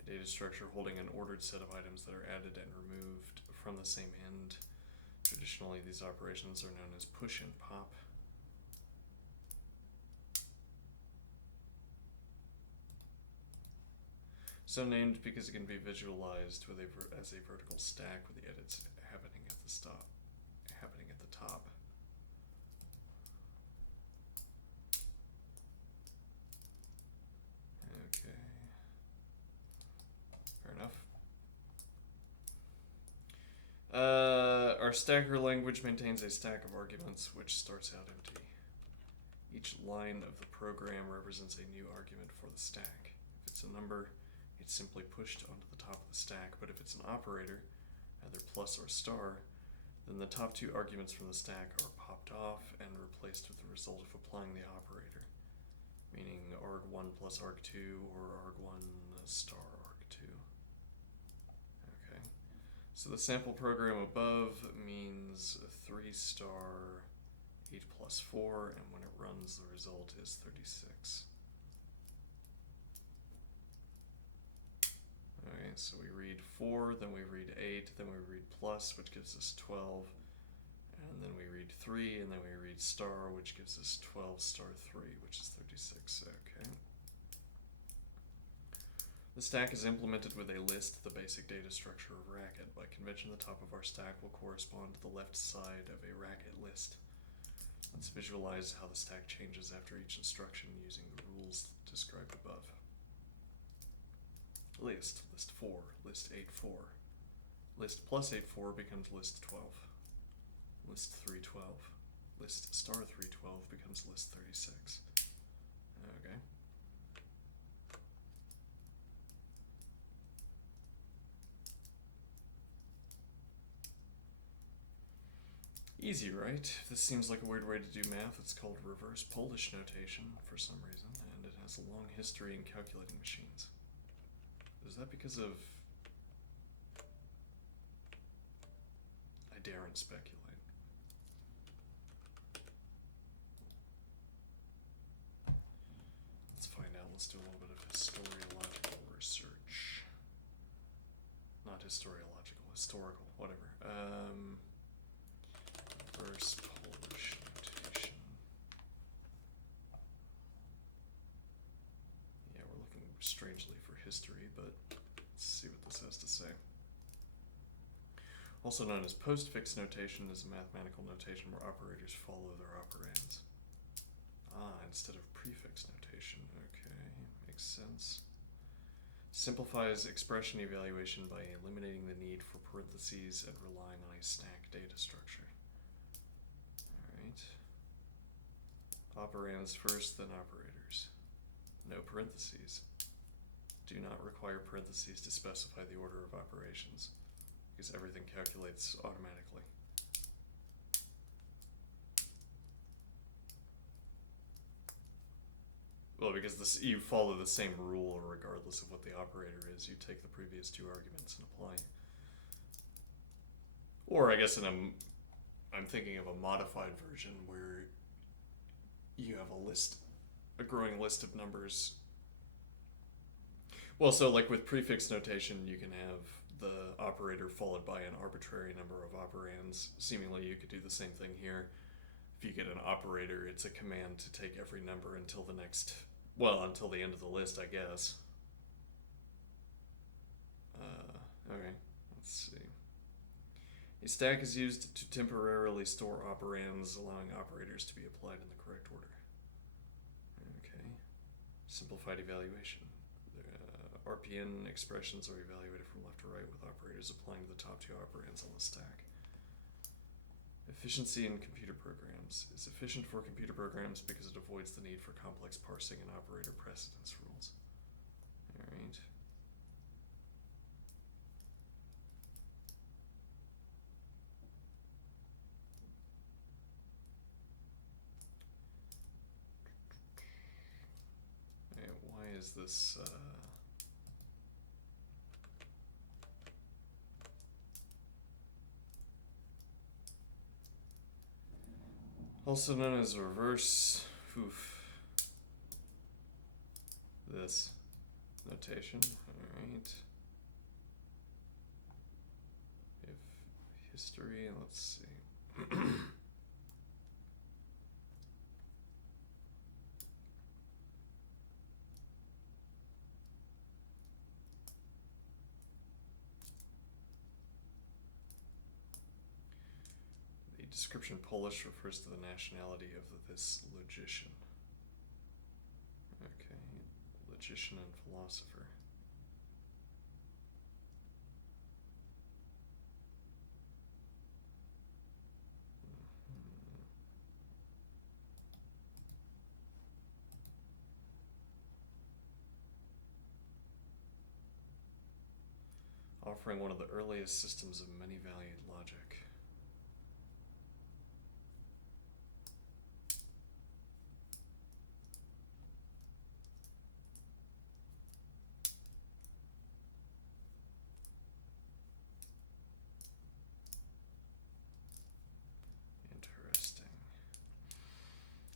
A data structure holding an ordered set of items that are added and removed from the same end. Traditionally, these operations are known as push and pop. So named because it can be visualized with as a vertical stack with the edits happening at the top. Okay. Fair enough. Our stacker language maintains a stack of arguments which starts out empty. Each line of the program represents a new argument for the stack. If it's a number, it's simply pushed onto the top of the stack, but if it's an operator, either plus or star, then the top two arguments from the stack are popped off and replaced with the result of applying the operator, meaning arg1 plus arg2 or arg1 star arg2. Okay, so the sample program above means 3 star 8 plus 4, and when it runs, the result is 36. Okay, so we read 4, then we read 8, then we read plus, which gives us 12, and then we read 3, and then we read star, which gives us 12 star 3, which is 36. Okay. The stack is implemented with a list, the basic data structure of Racket. By convention, the top of our stack will correspond to the left side of a Racket list. Let's visualize how the stack changes after each instruction using the rules described above. List 4, list 8, 4. List plus 8, 4 becomes list 12. List 3, 12. List star 3, 12 becomes list 36. Okay. Easy, right? This seems like a weird way to do math. It's called reverse Polish notation for some reason, and it has a long history in calculating machines. Is that because of... I daren't speculate. Let's find out. Let's do a little bit of historiological research. Not historiological, historical, whatever. Reverse Polish notation. Yeah, we're looking strangely for history, but let's see what this has to say. Also known as postfix notation is a mathematical notation where operators follow their operands. Instead of prefix notation. Okay, makes sense. Simplifies expression evaluation by eliminating the need for parentheses and relying on a stack data structure. Alright. Operands first, then operators. No parentheses. Do not require parentheses to specify the order of operations, because everything calculates automatically. Well, because you follow the same rule regardless of what the operator is. You take the previous two arguments and apply. Or I guess I'm thinking of a modified version where you have a growing list of numbers. Well, so like with prefix notation, you can have the operator followed by an arbitrary number of operands. Seemingly, you could do the same thing here. If you get an operator, it's a command to take every number until until the end of the list, I guess. Okay, let's see. A stack is used to temporarily store operands, allowing operators to be applied in the correct order. Okay. Simplified evaluation. RPN expressions are evaluated from left to right with operators applying to the top two operands on the stack. Efficiency in computer programs is efficient for computer programs because it avoids the need for complex parsing and operator precedence rules. Alright. Why is this also known as reverse this notation. Alright. We have history, let's see. Description Polish refers to the nationality of this logician. Okay, logician and philosopher. Offering one of the earliest systems of many-valued logic.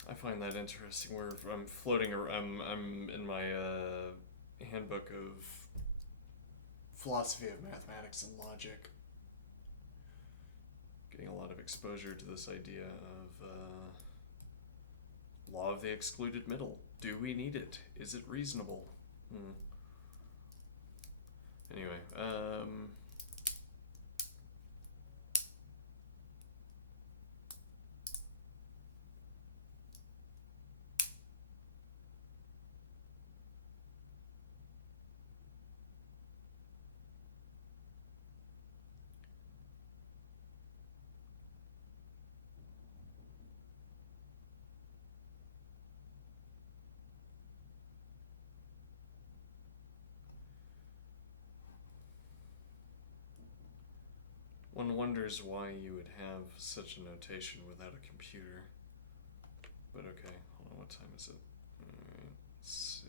I find that interesting. Where I'm floating around, I'm in my handbook of philosophy of mathematics and logic, getting a lot of exposure to this idea of law of the excluded middle. Do we need it? Is it reasonable? Anyway, one wonders why you would have such a notation without a computer. But okay, hold on, what time is it? Alright, let's see.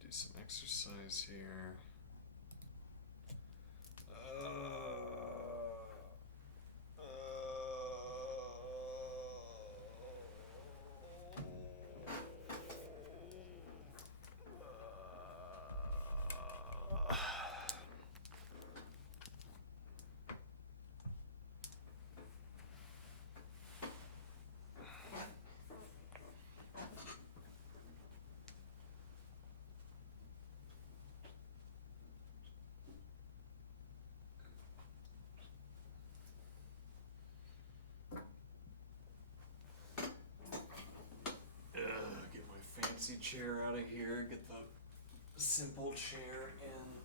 Do some exercise here. fancy chair out of here, get the simple chair in.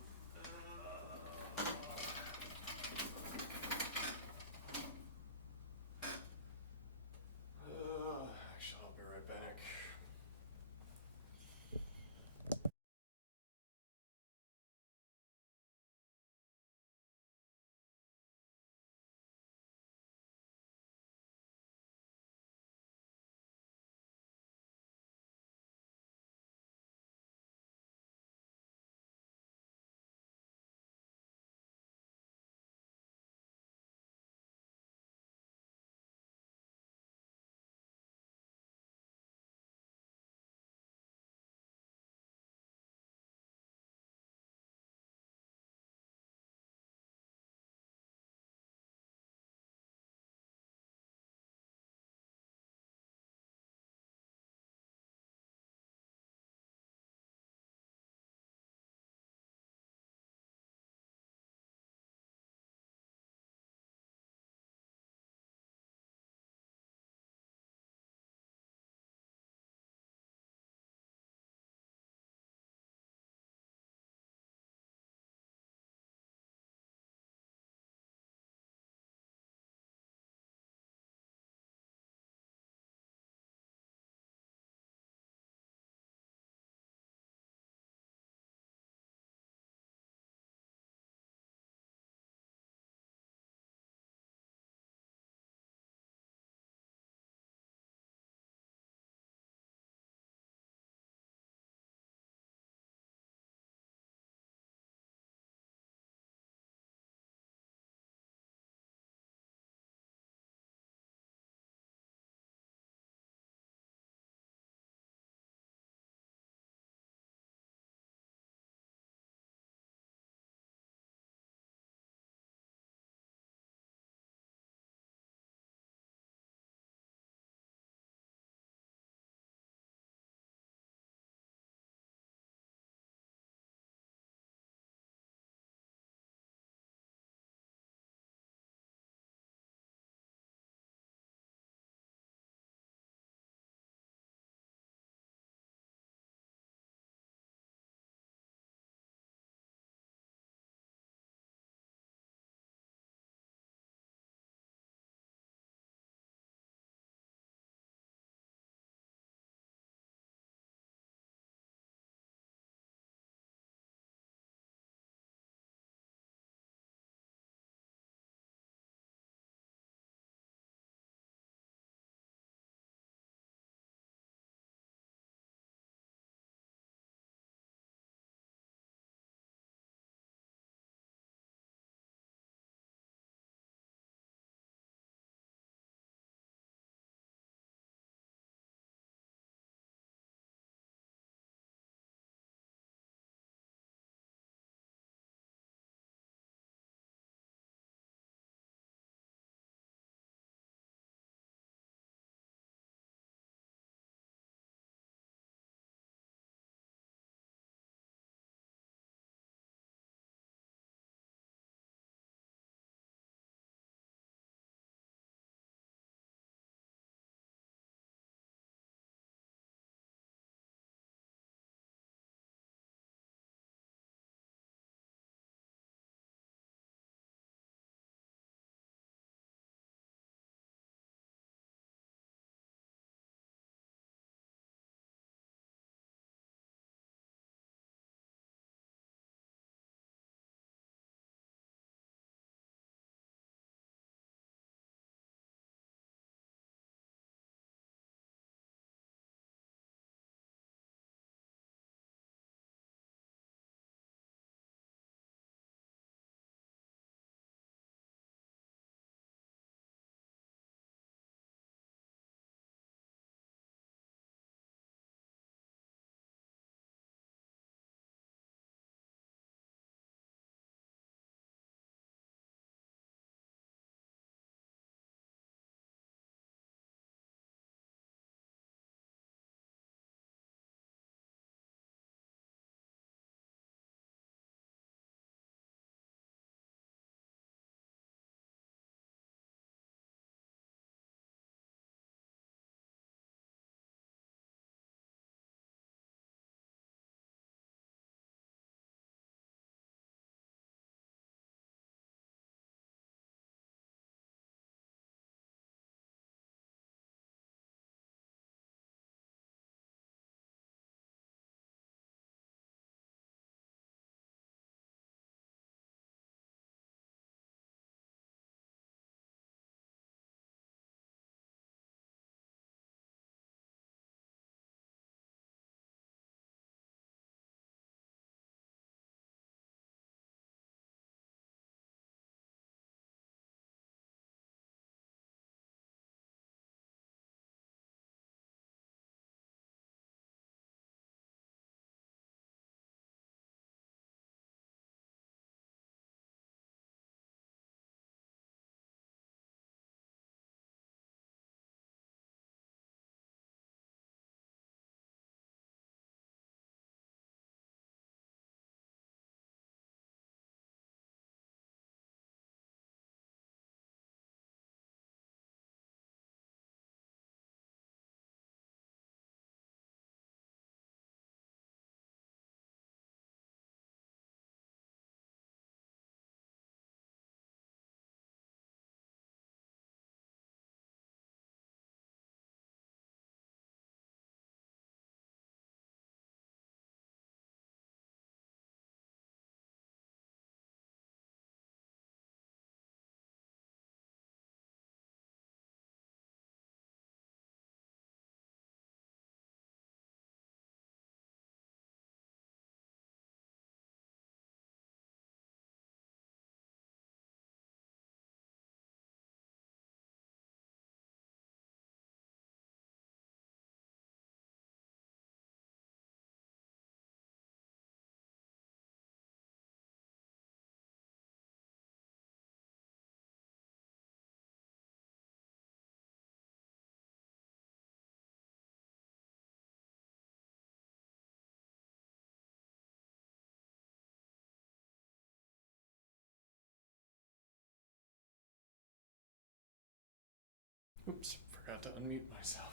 Oops, forgot to unmute myself.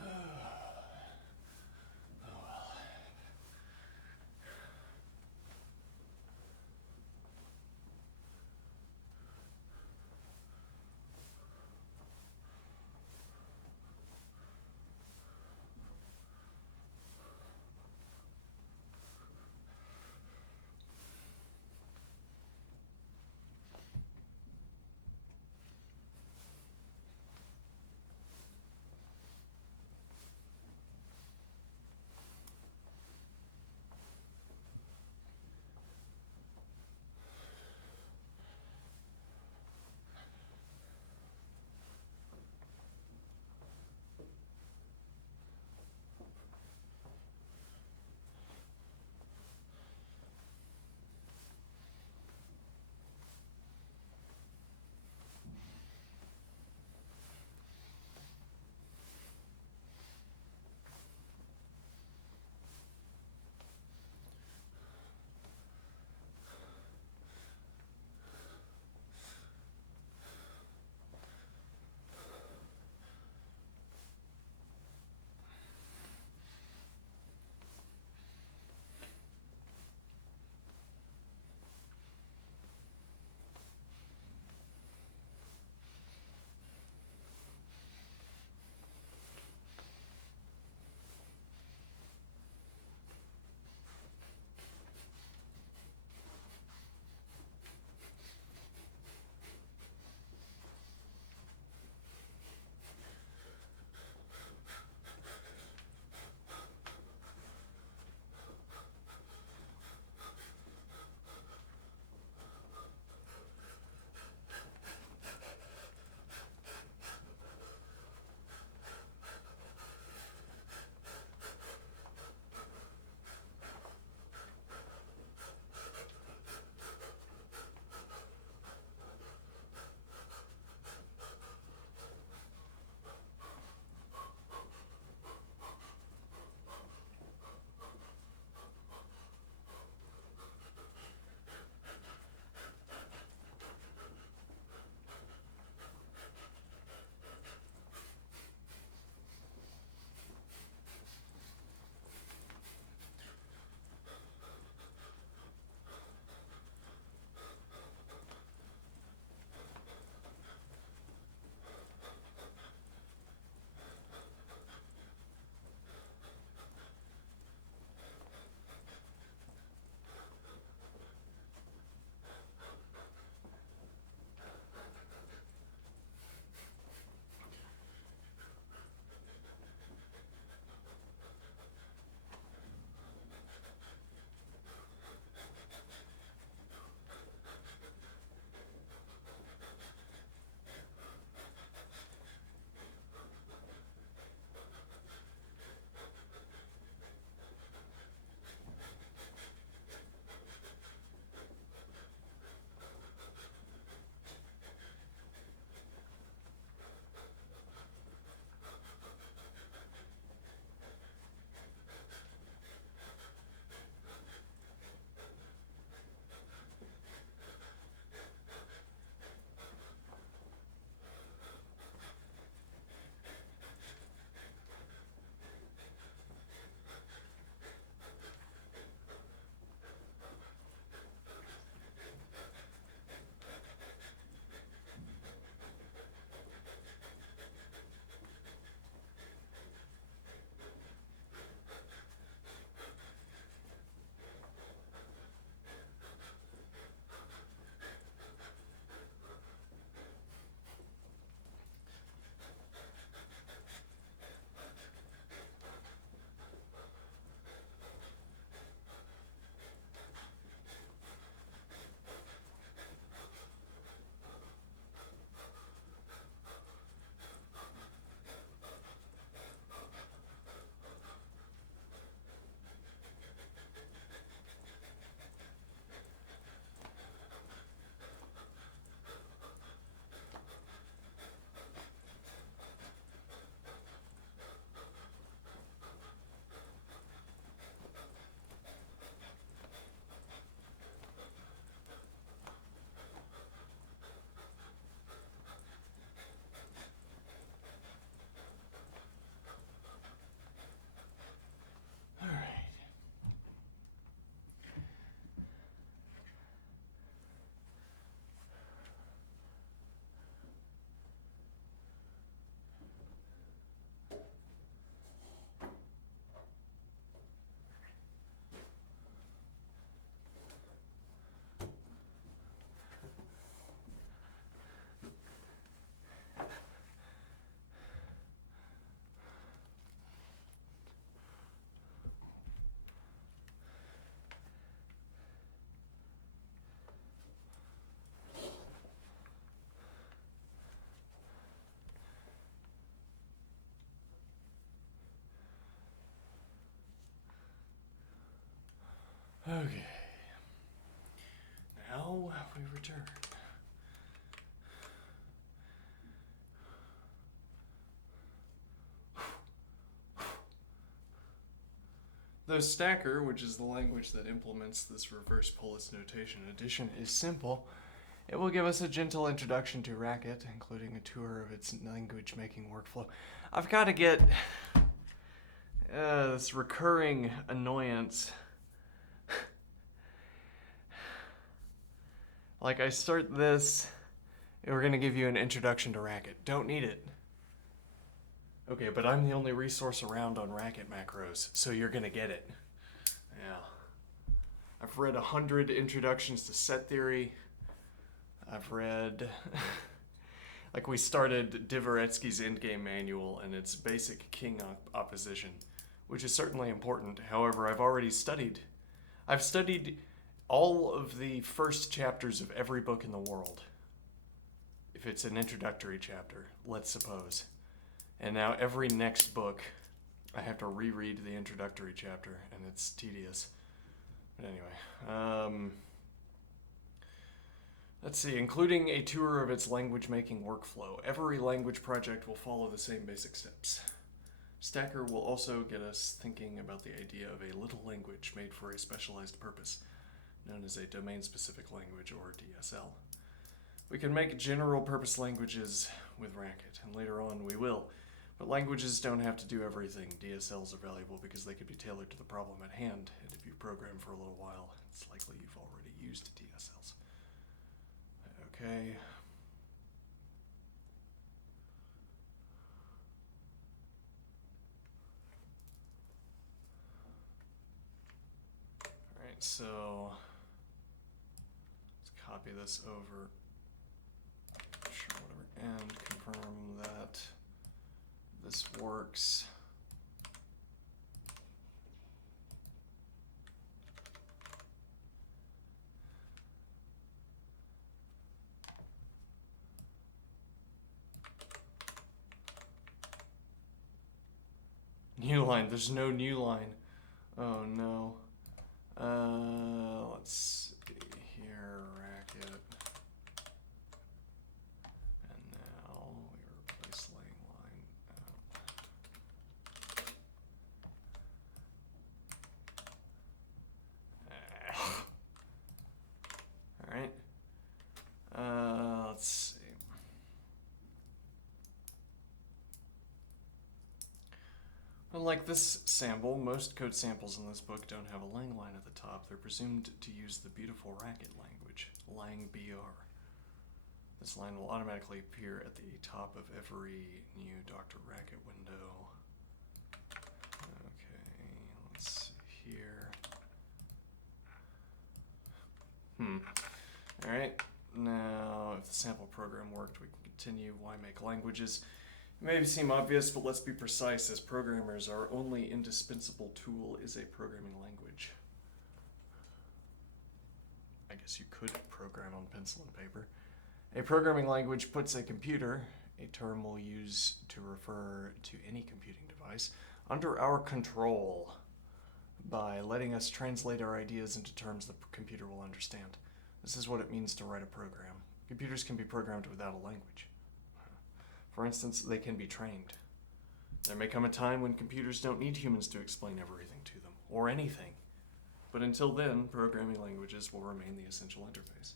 Oh well. Okay. Now we return. Though Stacker, which is the language that implements this reverse Polis notation addition, is simple, it will give us a gentle introduction to Racket, including a tour of its language-making workflow. I've got to get this recurring annoyance. Like, I start this, and we're going to give you an introduction to Racket. Don't need it. Okay, but I'm the only resource around on Racket macros, so you're going to get it. Yeah. I've read 100 introductions to set theory. I've read... like, we started Dvoretsky's endgame manual and its basic king opposition, which is certainly important. However, I've studied all of the first chapters of every book in the world. If it's an introductory chapter, let's suppose. And now every next book, I have to reread the introductory chapter, and it's tedious. But anyway, let's see, including a tour of its language-making workflow. Every language project will follow the same basic steps. Stacker will also get us thinking about the idea of a little language made for a specialized purpose, known as a domain-specific language, or DSL. We can make general-purpose languages with Racket, and later on we will. But languages don't have to do everything. DSLs are valuable because they can be tailored to the problem at hand, and if you program for a little while, it's likely you've already used DSLs. Okay. Alright, so let's copy this over, sure, whatever, and confirm that this works. New line, there's no new line. Oh no. Let's see here, Racket. And now we replace line. Alright. Let's see. Unlike this sample, most code samples in this book don't have a lang line at the top. They're presumed to use the beautiful Racket language, langbr. This line will automatically appear at the top of every new Dr. Racket window. Okay, let's see here. Alright, now if the sample program worked, we can continue. Why make languages? It may seem obvious, but let's be precise. As programmers, our only indispensable tool is a programming language. I guess you could program on pencil and paper. A programming language puts a computer, a term we'll use to refer to any computing device, under our control by letting us translate our ideas into terms the computer will understand. This is what it means to write a program. Computers can be programmed without a language. For instance, they can be trained. There may come a time when computers don't need humans to explain everything to them, or anything. But until then, programming languages will remain the essential interface.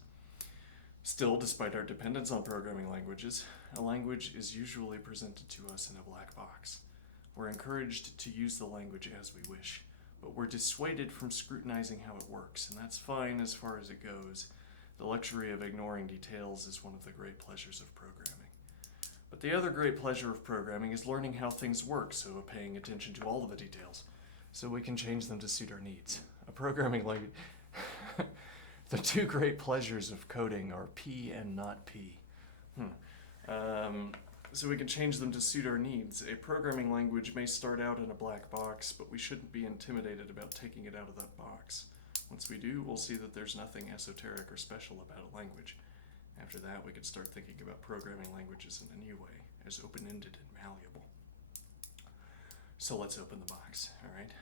Still, despite our dependence on programming languages, a language is usually presented to us in a black box. We're encouraged to use the language as we wish, but we're dissuaded from scrutinizing how it works, and that's fine as far as it goes. The luxury of ignoring details is one of the great pleasures of programming. But the other great pleasure of programming is learning how things work, so paying attention to all of the details, so we can change them to suit our needs. A programming language... The two great pleasures of coding are P and not P. So we can change them to suit our needs. A programming language may start out in a black box, but we shouldn't be intimidated about taking it out of that box. Once we do, we'll see that there's nothing esoteric or special about a language. After that, we can start thinking about programming languages in a new way, as open-ended and malleable. So let's open the box, all right?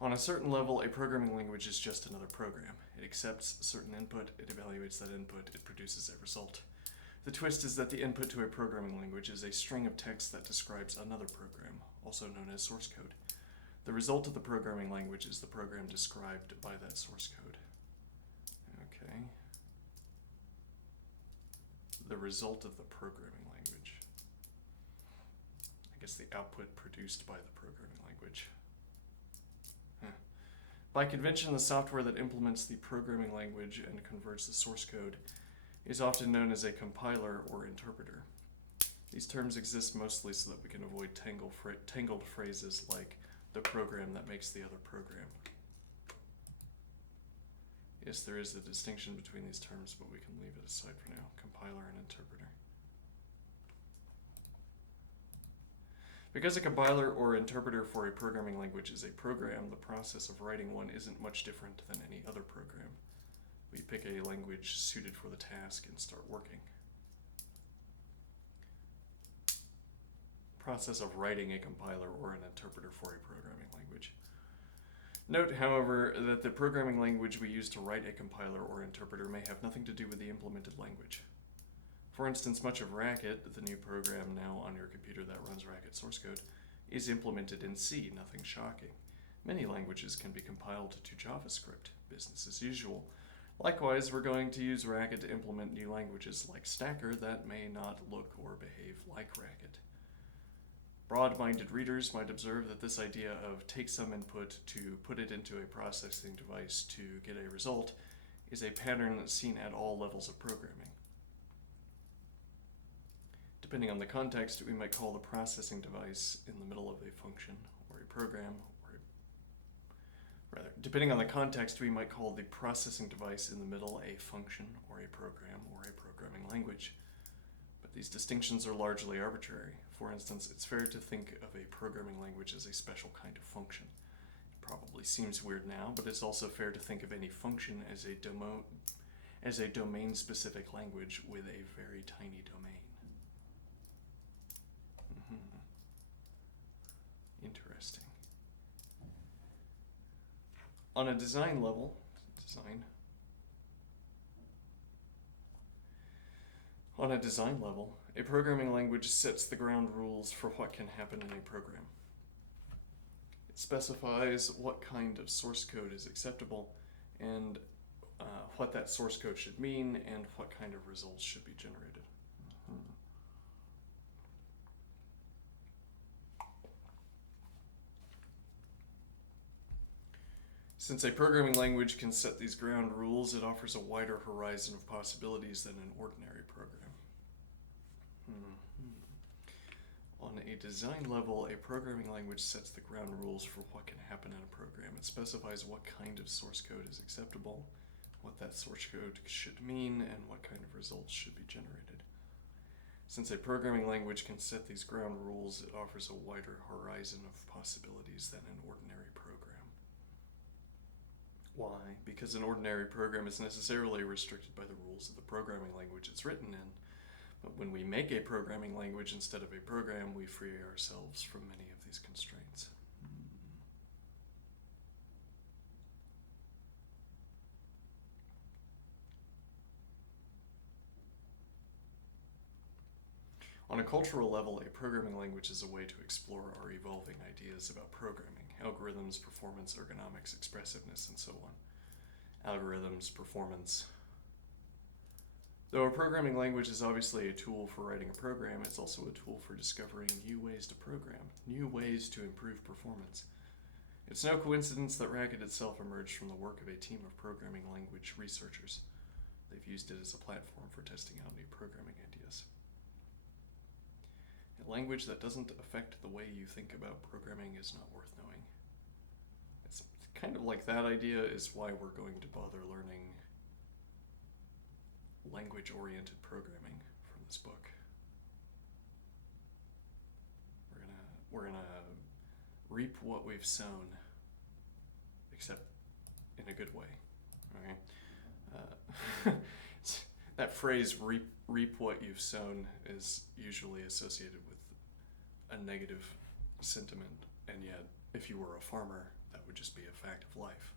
On a certain level, a programming language is just another program. It accepts certain input, it evaluates that input, it produces a result. The twist is that the input to a programming language is a string of text that describes another program, also known as source code. The result of the programming language is the program described by that source code. Okay. The result of the programming language. I guess the output produced by the programming language. By convention, the software that implements the programming language and converts the source code is often known as a compiler or interpreter. These terms exist mostly so that we can avoid tangled phrases like the program that makes the other program. Yes, there is a distinction between these terms, but we can leave it aside for now. Compiler and interpreter. Because a compiler or interpreter for a programming language is a program, the process of writing one isn't much different than any other program. We pick a language suited for the task and start working. Process of writing a compiler or an interpreter for a programming language. Note, however, that the programming language we use to write a compiler or interpreter may have nothing to do with the implemented language. For instance, much of Racket, the new program now on your computer that runs Racket source code, is implemented in C, nothing shocking. Many languages can be compiled to JavaScript, business as usual. Likewise, we're going to use Racket to implement new languages like Stacker that may not look or behave like Racket. Broad-minded readers might observe that this idea of take some input to put it into a processing device to get a result is a pattern seen at all levels of programming. Depending on the context, we might call the processing device in the middle of a function or a program, depending on the context, we might call the processing device in the middle a function or a program or a programming language. But these distinctions are largely arbitrary. For instance, it's fair to think of a programming language as a special kind of function. It probably seems weird now, but it's also fair to think of any function as a domain-specific language with a very tiny domain. Interesting. On a design level, a programming language sets the ground rules for what can happen in a program. It specifies what kind of source code is acceptable and what that source code should mean and what kind of results should be generated. Since a programming language can set these ground rules, it offers a wider horizon of possibilities than an ordinary program. On a design level, a programming language sets the ground rules for what can happen in a program. It specifies what kind of source code is acceptable, what that source code should mean, and what kind of results should be generated. Since a programming language can set these ground rules, it offers a wider horizon of possibilities than an ordinary program. Why? Because an ordinary program is necessarily restricted by the rules of the programming language it's written in. But when we make a programming language instead of a program, we free ourselves from many of these constraints. On a cultural level, a programming language is a way to explore our evolving ideas about programming, algorithms, performance, ergonomics, expressiveness, and so on. Algorithms, performance. Though a programming language is obviously a tool for writing a program, it's also a tool for discovering new ways to program, new ways to improve performance. It's no coincidence that Racket itself emerged from the work of a team of programming language researchers. They've used it as a platform for testing out new programming ideas. A language that doesn't affect the way you think about programming is not worth knowing. It's kind of like that idea is why we're going to bother learning language-oriented programming from this book. We're gonna reap what we've sown, except in a good way. Okay. That phrase "reap what you've sown" is usually associated with a negative sentiment, and yet, if you were a farmer, that would would just be a fact of life.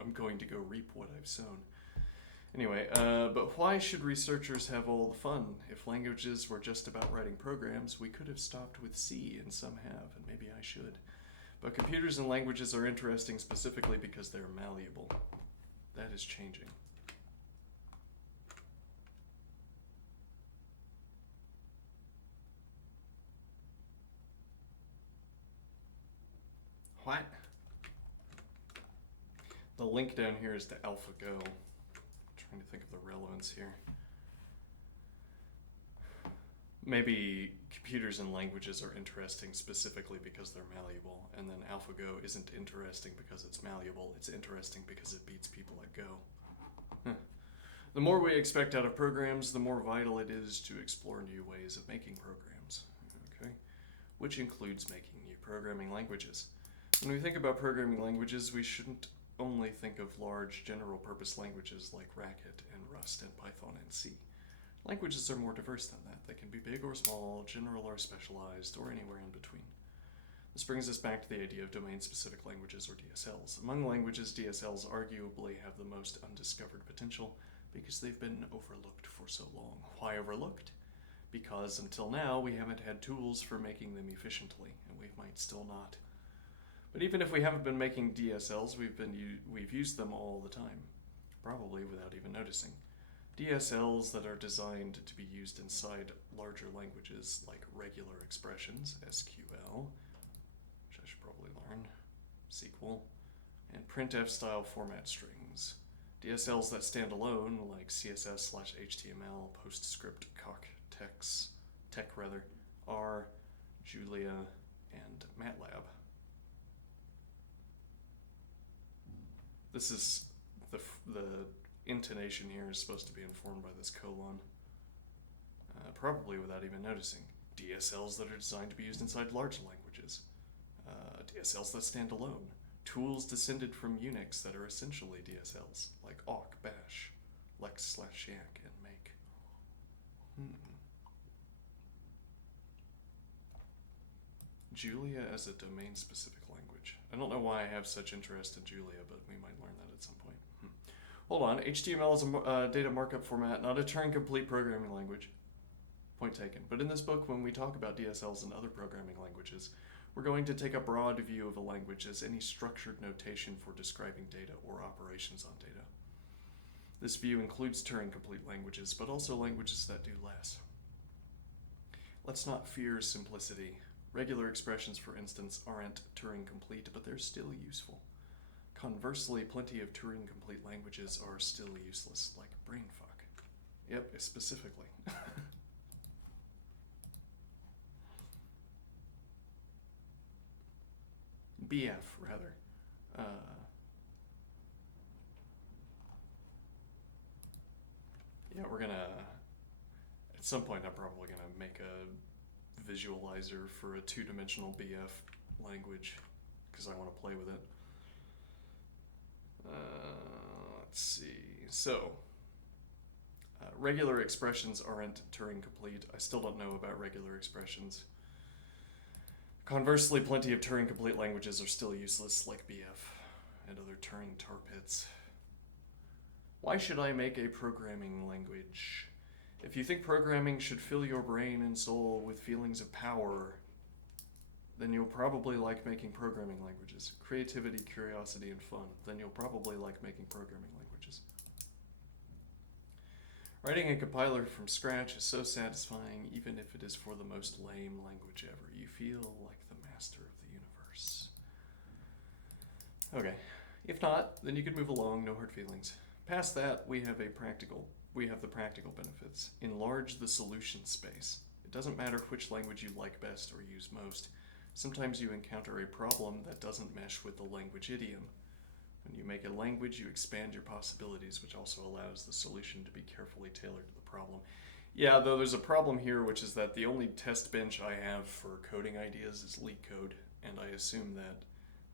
I'm going to go reap what I've sown. Anyway, but why should researchers have all the fun? If languages were just about writing programs, we could have stopped with C, and some have, and maybe I should. But computers and languages are interesting specifically because they're malleable. That is changing. What? The link down here is to AlphaGo. I'm trying to think of the relevance here. Maybe computers and languages are interesting specifically because they're malleable, and then AlphaGo isn't interesting because it's malleable, it's interesting because it beats people at Go. The more we expect out of programs, the more vital it is to explore new ways of making programs, okay? Which includes making new programming languages. When we think about programming languages, we shouldn't only think of large general-purpose languages like Racket and Rust and Python and C. Languages are more diverse than that. They can be big or small, general or specialized, or anywhere in between. This brings us back to the idea of domain-specific languages, or DSLs. Among languages, DSLs arguably have the most undiscovered potential because they've been overlooked for so long. Why overlooked? Because until now, we haven't had tools for making them efficiently, and we might still not. But even if we haven't been making DSLs, we've used them all the time, probably without even noticing. DSLs that are designed to be used inside larger languages like regular expressions, SQL, which I should probably learn, SQL, and printf-style format strings. DSLs that stand alone, like CSS/HTML, PostScript, Tech, R, Julia, and MATLAB. This is the intonation here is supposed to be informed by this colon, probably without even noticing. DSLs that are designed to be used inside large languages. DSLs that stand alone. Tools descended from Unix that are essentially DSLs, like awk, bash, lex/yak, and make. Julia as a domain-specific language. I don't know why I have such interest in Julia, but we might learn that at some point. Hold on, HTML is a data markup format, not a Turing-complete programming language. Point taken. But in this book, when we talk about DSLs and other programming languages, we're going to take a broad view of a language as any structured notation for describing data or operations on data. This view includes Turing-complete languages, but also languages that do less. Let's not fear simplicity. Regular expressions, for instance, aren't Turing-complete, but they're still useful. Conversely, plenty of Turing-complete languages are still useless, like brainfuck. Yep, specifically. BF, rather. Yeah, we're gonna... At some point, I'm probably gonna make a visualizer for a two-dimensional BF language, because I want to play with it. Let's see. So, regular expressions aren't Turing-complete. I still don't know about regular expressions. Conversely, plenty of Turing-complete languages are still useless, like BF and other Turing tar pits. Why should I make a programming language? If you think programming should fill your brain and soul with feelings of power, then you'll probably like making programming languages. Creativity, curiosity, and fun. Then you'll probably like making programming languages. Writing a compiler from scratch is so satisfying, even if it is for the most lame language ever. You feel like the master of the universe. Okay. If not, then you can move along, no hard feelings. Past that, we have the practical benefits. Enlarge the solution space. It doesn't matter which language you like best or use most. Sometimes you encounter a problem that doesn't mesh with the language idiom. When you make a language, you expand your possibilities, which also allows the solution to be carefully tailored to the problem. Yeah, though there's a problem here, which is that the only test bench I have for coding ideas is LeetCode, and I assume that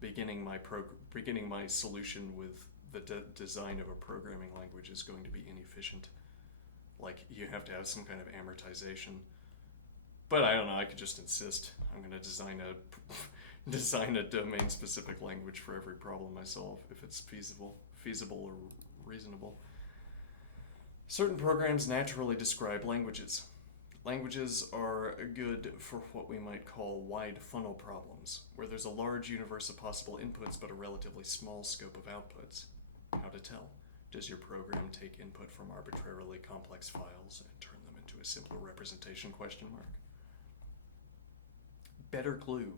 beginning my solution with the design of a programming language is going to be inefficient. Like, you have to have some kind of amortization But I don't know, I could just insist. I'm going to design a domain-specific language for every problem I solve, if it's feasible or reasonable. Certain programs naturally describe languages. Languages are good for what we might call wide funnel problems, where there's a large universe of possible inputs but a relatively small scope of outputs. How to tell? Does your program take input from arbitrarily complex files and turn them into a simpler representation? Better clue.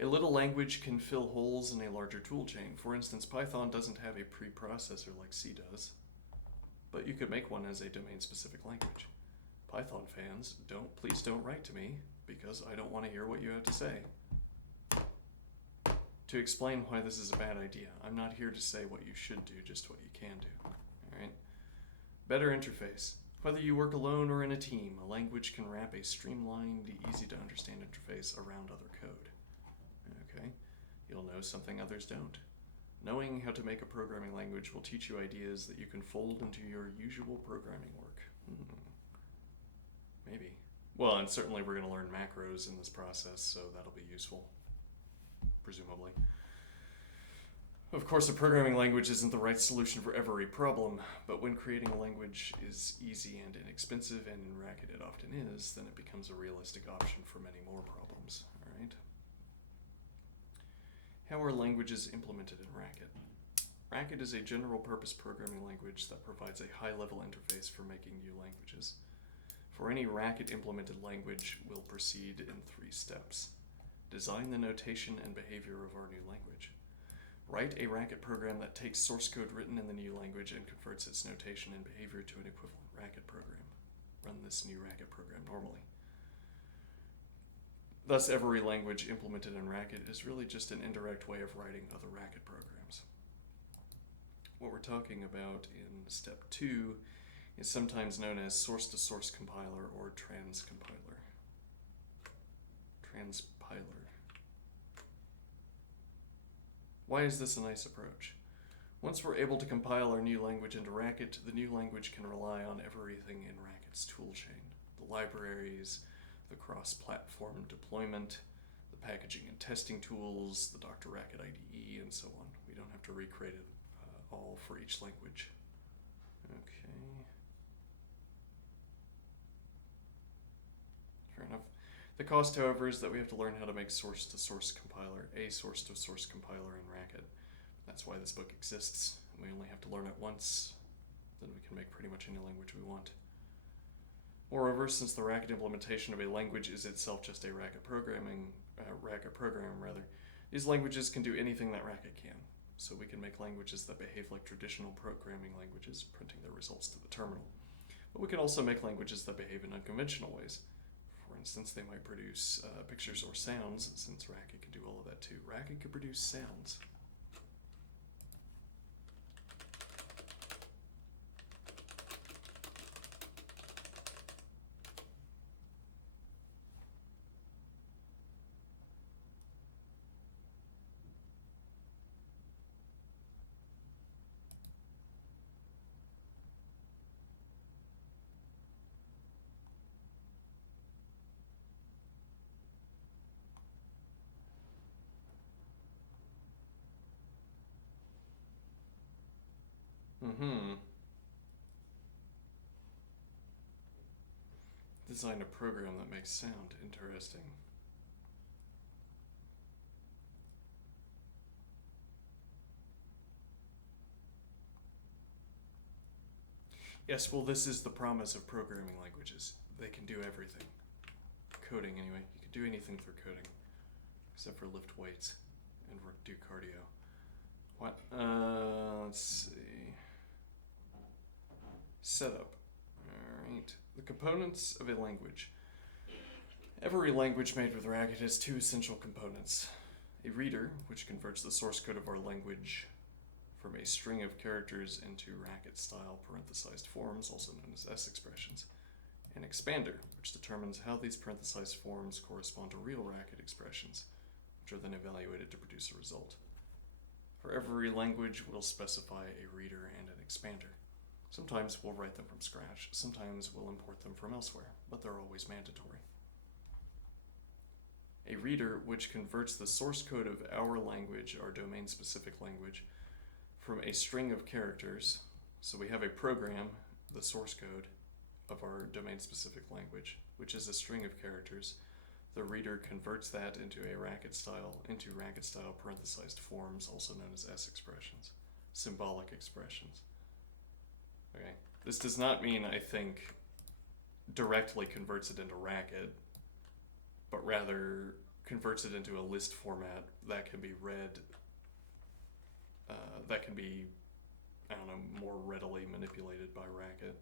A little language can fill holes in a larger toolchain. For instance, Python doesn't have a preprocessor like C does, but you could make one as a domain-specific language. Python fans, please don't write to me, because I don't want to hear what you have to say. To explain why this is a bad idea, I'm not here to say what you should do, just what you can do. Alright? Better interface. Whether you work alone or in a team, a language can wrap a streamlined, easy-to-understand interface around other code. Okay? You'll know something others don't. Knowing how to make a programming language will teach you ideas that you can fold into your usual programming work. Maybe. Well, and certainly we're going to learn macros in this process, so that'll be useful. Presumably. Of course, a programming language isn't the right solution for every problem, but when creating a language is easy and inexpensive, and in Racket it often is, then it becomes a realistic option for many more problems. Alright? How are languages implemented in Racket? Racket is a general-purpose programming language that provides a high-level interface for making new languages. For any Racket-implemented language, we'll proceed in 3 steps. Design the notation and behavior of our new language. Write a Racket program that takes source code written in the new language and converts its notation and behavior to an equivalent Racket program. Run this new Racket program normally. Thus, every language implemented in Racket is really just an indirect way of writing other Racket programs. What we're talking about in step 2 is sometimes known as source-to-source compiler or transcompiler. Transpiler. Why is this a nice approach? Once we're able to compile our new language into Racket, the new language can rely on everything in Racket's toolchain. The libraries, the cross-platform deployment, the packaging and testing tools, the Dr. Racket IDE, and so on. We don't have to recreate it all for each language. Okay. Fair enough. The cost, however, is that we have to learn how to make a source-to-source compiler in Racket. That's why this book exists. We only have to learn it once, then we can make pretty much any language we want. Moreover, since the Racket implementation of a language is itself just a Racket program, these languages can do anything that Racket can. So we can make languages that behave like traditional programming languages, printing their results to the terminal. But we can also make languages that behave in unconventional ways. For instance, they might produce pictures or sounds, since Racket can do all of that too. Racket can produce sounds. Design a program that makes sound. Interesting. Yes, well, this is the promise of programming languages. They can do everything. Coding, anyway. You can do anything through coding, except for lift weights and do cardio. What? Let's see. Setup. Alright. The components of a language. Every language made with Racket has 2 essential components. A reader, which converts the source code of our language from a string of characters into Racket-style parenthesized forms, also known as S expressions. An expander, which determines how these parenthesized forms correspond to real Racket expressions, which are then evaluated to produce a result. For every language, we'll specify a reader and an expander. Sometimes we'll write them from scratch, sometimes we'll import them from elsewhere, but they're always mandatory. a reader which converts the source code of our language, our domain-specific language, from a string of characters. So we have a program, the source code of our domain-specific language, which is a string of characters. The reader converts that into racket style parenthesized forms, also known as S expressions, symbolic expressions. Okay, this does not mean, I think, directly converts it into racket, but rather converts it into a list format that can be read, that can be, I don't know, more readily manipulated by racket.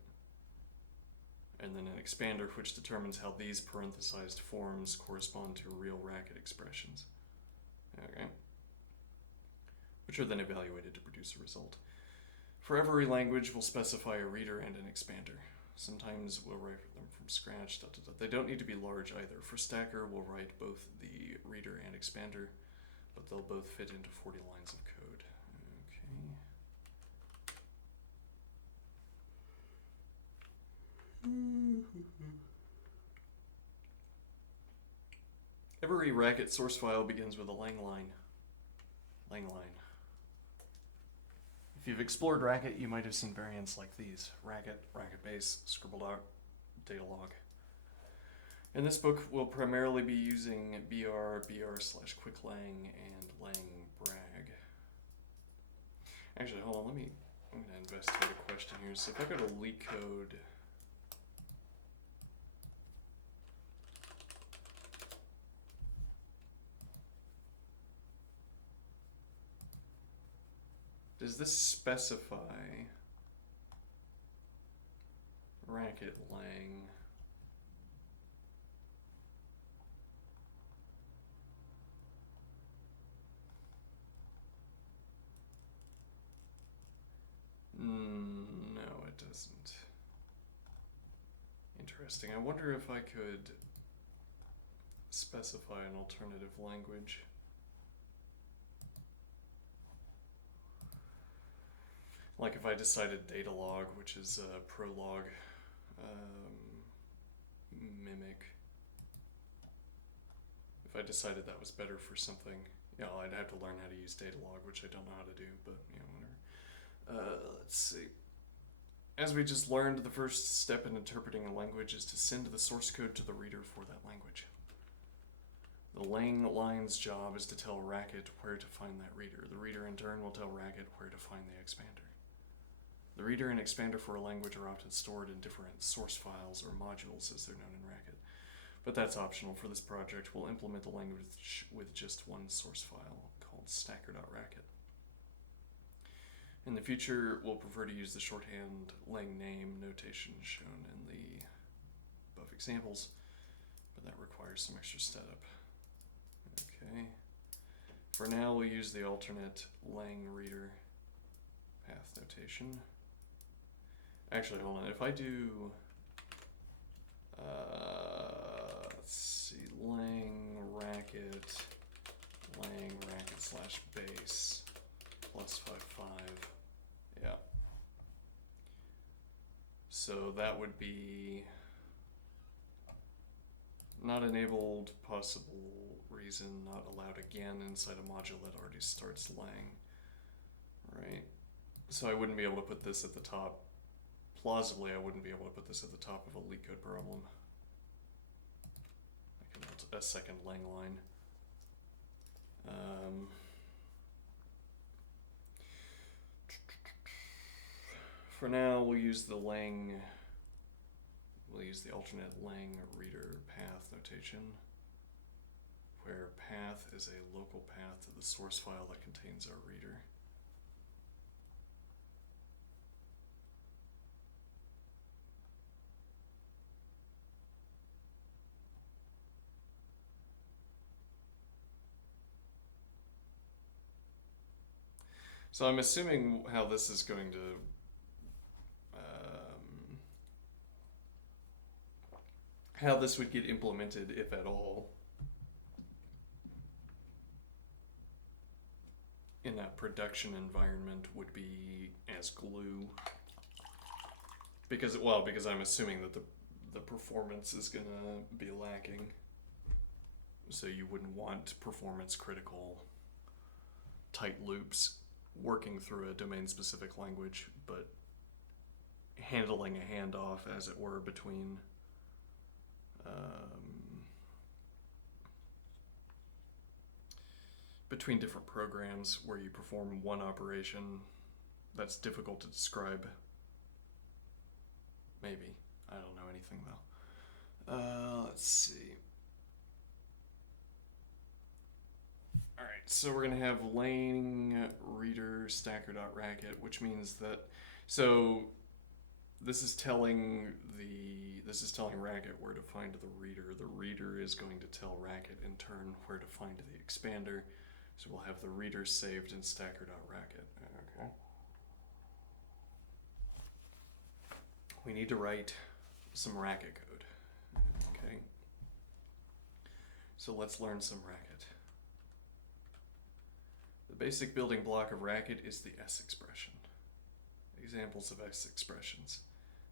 And then an expander which determines how these parenthesized forms correspond to real racket expressions. Okay. Which are then evaluated to produce a result. For every language, we'll specify a reader and an expander. Sometimes we'll write them from scratch. They don't need to be large either. For Stacker, we'll write both the reader and expander, but they'll both fit into 40 lines of code. Okay. Every racket source file begins with a lang line. Lang line. If you've explored Racket, you might have seen variants like these: Racket, Racket Base, Scribbled Out, Datalog. In this book, we'll primarily be using br/quicklang, and lang/brag. Actually, hold on, I'm going to investigate a question here. So if I go to LeetCode, does this specify racket lang? No, it doesn't. Interesting. I wonder if I could specify an alternative language. Like if I decided Datalog, which is Prolog, Mimic. If I decided that was better for something, I'd have to learn how to use Datalog, which I don't know how to do, but whatever. Let's see. As we just learned, the first step in interpreting a language is to send the source code to the reader for that language. The lang line's job is to tell Racket where to find that reader. The reader in turn will tell Racket where to find the expander. The reader and expander for a language are often stored in different source files or modules, as they're known in Racket. But that's optional. For this project, we'll implement the language with just one source file called stacker.racket. In the future, we'll prefer to use the shorthand lang name notation shown in the above examples, but that requires some extra setup. Okay. For now, we'll use the alternate lang reader path notation. Actually, hold on. If I do, let's see, lang racket / base +55. Yeah. So that would be not enabled, possible reason, not allowed again inside a module that already starts lang. Right? So I wouldn't be able to put this at the top. Plausibly, I wouldn't be able to put this at the top of a LeetCode problem. I can add a second lang line. For now, we'll use the alternate lang reader path notation, where path is a local path to the source file that contains our reader. So I'm assuming how this is going to how this would get implemented, if at all, in that production environment would be as glue. Because I'm assuming that the performance is gonna be lacking. So you wouldn't want performance critical tight loops working through a domain specific language, but handling a handoff, as it were, between different programs where you perform one operation. That's difficult to describe. Maybe. I don't know anything though. Let's see. Alright, so we're going to have lang reader stacker.racket, which means that, so this is telling Racket where to find the reader. The reader is going to tell Racket in turn where to find the expander. So we'll have the reader saved in stacker.racket. Okay. We need to write some Racket code. Okay. So let's learn some Racket. The basic building block of Racket is the S expression. Examples of S expressions.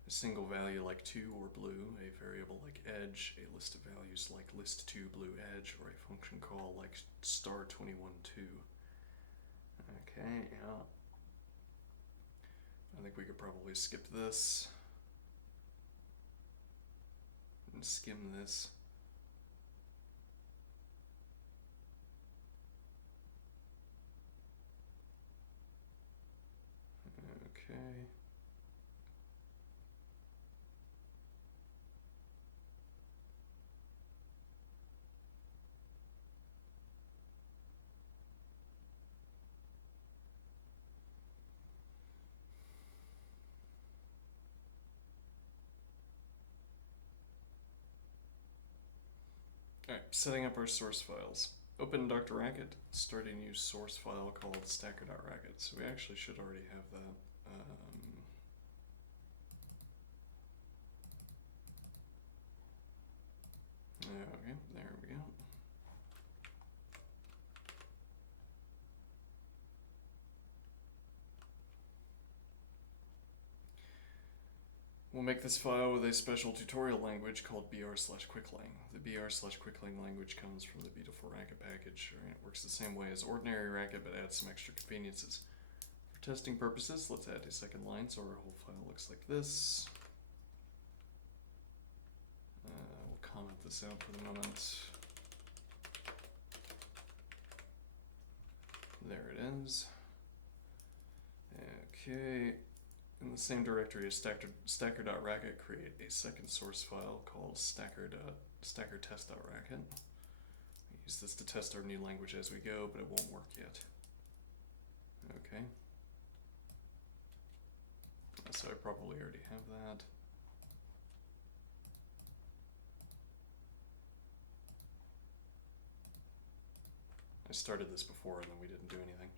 A single value like 2 or blue, a variable like edge, a list of values like list2 blue edge, or a function call like star21.2. Okay, yeah. I think we could probably skip this and skim this. Okay. Alright, setting up our source files. Open Dr. Racket, start a new source file called stacker.racket. So we actually should already have that. Okay, there we go. We'll make this file with a special tutorial language called br/quicklang. The br/quicklang language comes from the Beautiful Racket package. Right? It works the same way as ordinary Racket, but adds some extra conveniences. For testing purposes, let's add a second line so our whole file looks like this. We'll comment this out for the moment. There it is. Okay. In the same directory as stacker.racket, create a second source file called stacker.test.racket. We use this to test our new language as we go, but it won't work yet. Okay. So I probably already have that. I started this before and then we didn't do anything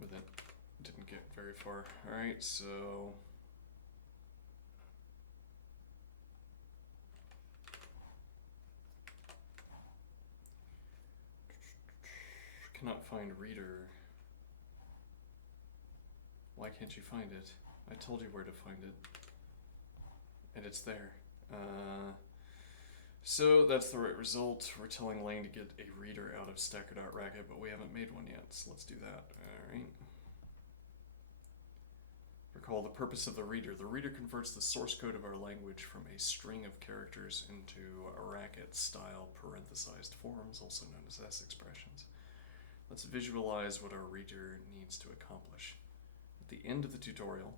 with it. Didn't get very far. Alright, so cannot find reader. Why can't you find it? I told you where to find it. And it's there. So that's the right result. We're telling Lang to get a reader out of stacker.racket, but we haven't made one yet, so let's do that. Alright. Recall the purpose of the reader. The reader converts the source code of our language from a string of characters into a Racket-style parenthesized forms, also known as S expressions. Let's visualize what our reader needs to accomplish. At the end of the tutorial,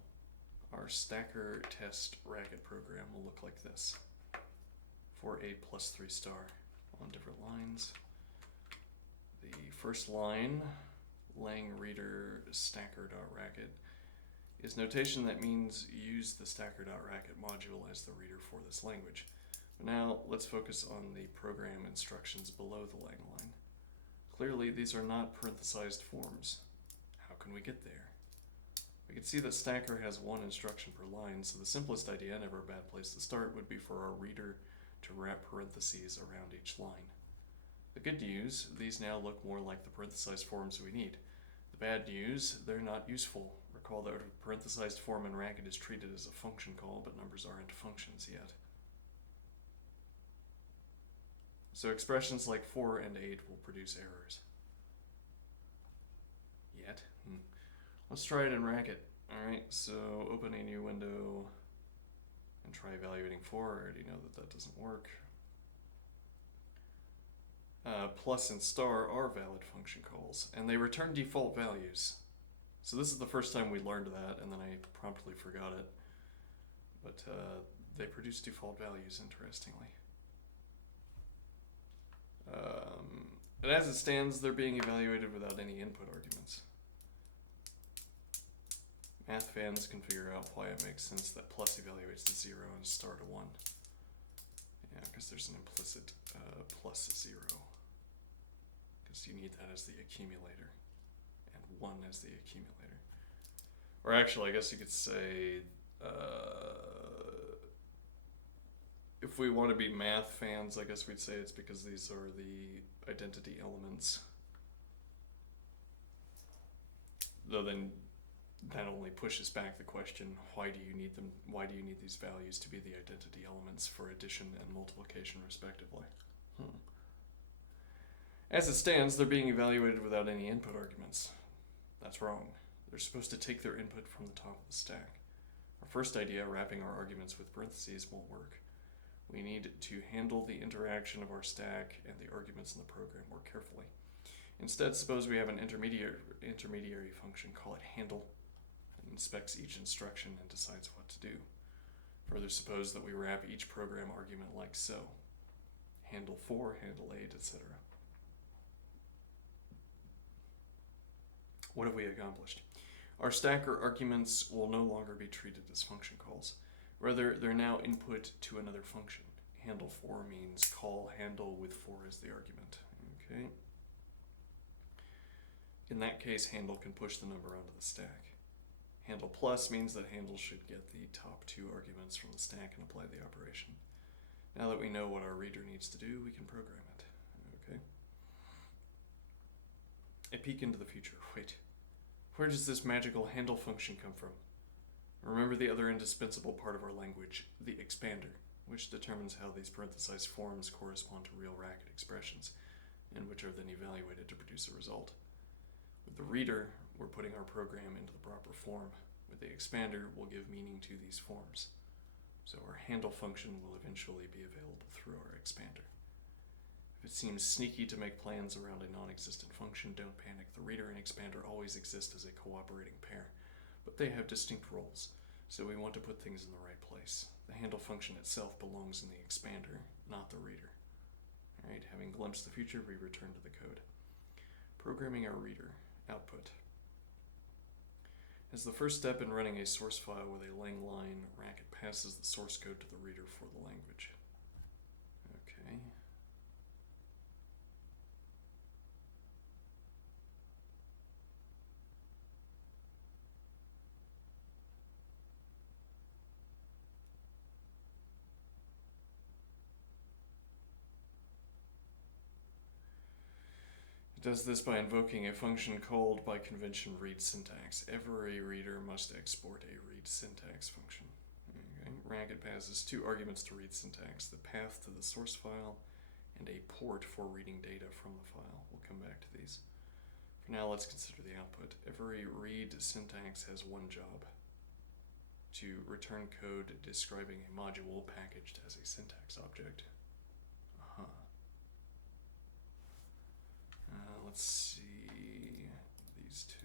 our stacker test Racket program will look like this. For a +3 star on different lines. The first line, lang reader stacker.racket, is notation that means use the stacker.racket module as the reader for this language. But now let's focus on the program instructions below the lang line. Clearly these are not parenthesized forms. How can we get there? We can see that stacker has one instruction per line, so the simplest idea, never a bad place to start, would be for our reader to wrap parentheses around each line. The good news, these now look more like the parenthesized forms we need. The bad news, they're not useful. Recall that a parenthesized form in Racket is treated as a function call, but numbers aren't functions yet. So expressions like 4 and 8 will produce errors. Yet. Let's try it in Racket. Alright, so open a new window and try evaluating 4. I already know that that doesn't work. Plus and star are valid function calls, and they return default values. So this is the first time we learned that, and then I promptly forgot it. But they produce default values, interestingly. And as it stands, they're being evaluated without any input arguments. Math fans can figure out why it makes sense that plus evaluates to 0 and star to 1. Yeah, because there's an implicit plus 0. Because you need that as the accumulator, and 1 as the accumulator. Or actually, I guess you could say, if we want to be math fans, I guess we'd say it's because these are the identity elements. Though then that only pushes back the question, why do you need them? Why do you need these values to be the identity elements for addition and multiplication respectively? As it stands, they're being evaluated without any input arguments. That's wrong. They're supposed to take their input from the top of the stack. Our first idea, wrapping our arguments with parentheses, won't work. We need to handle the interaction of our stack and the arguments in the program more carefully. Instead, suppose we have an intermediary function, call it handle, that inspects each instruction and decides what to do. Further, suppose that we wrap each program argument like so. Handle 4, handle 8, etc. What have we accomplished? Our stacker arguments will no longer be treated as function calls. Rather, they're now input to another function. Handle 4 means call handle with 4 as the argument. Okay. In that case, handle can push the number onto the stack. Handle plus means that handle should get the top 2 arguments from the stack and apply the operation. Now that we know what our reader needs to do, we can program it. Okay. A peek into the future. Wait, where does this magical handle function come from? Remember the other indispensable part of our language, the expander, which determines how these parenthesized forms correspond to real Racket expressions, and which are then evaluated to produce a result. With the reader, we're putting our program into the proper form. With the expander, we'll give meaning to these forms. So our handle function will eventually be available through our expander. If it seems sneaky to make plans around a non-existent function, don't panic. The reader and expander always exist as a cooperating pair, but they have distinct roles, so we want to put things in the right place. The handle function itself belongs in the expander, not the reader. Alright, having glimpsed the future, we return to the code. Programming our reader. Output. As the first step in running a source file with a lang line, Racket passes the source code to the reader for the language. Okay. It does this by invoking a function called by convention read syntax. Every reader must export a read syntax function. Okay. Racket passes 2 arguments to read syntax, the path to the source file and a port for reading data from the file. We'll come back to these. For now, let's consider the output. Every read syntax has one job: to return code describing a module packaged as a syntax object. Let's see these 2.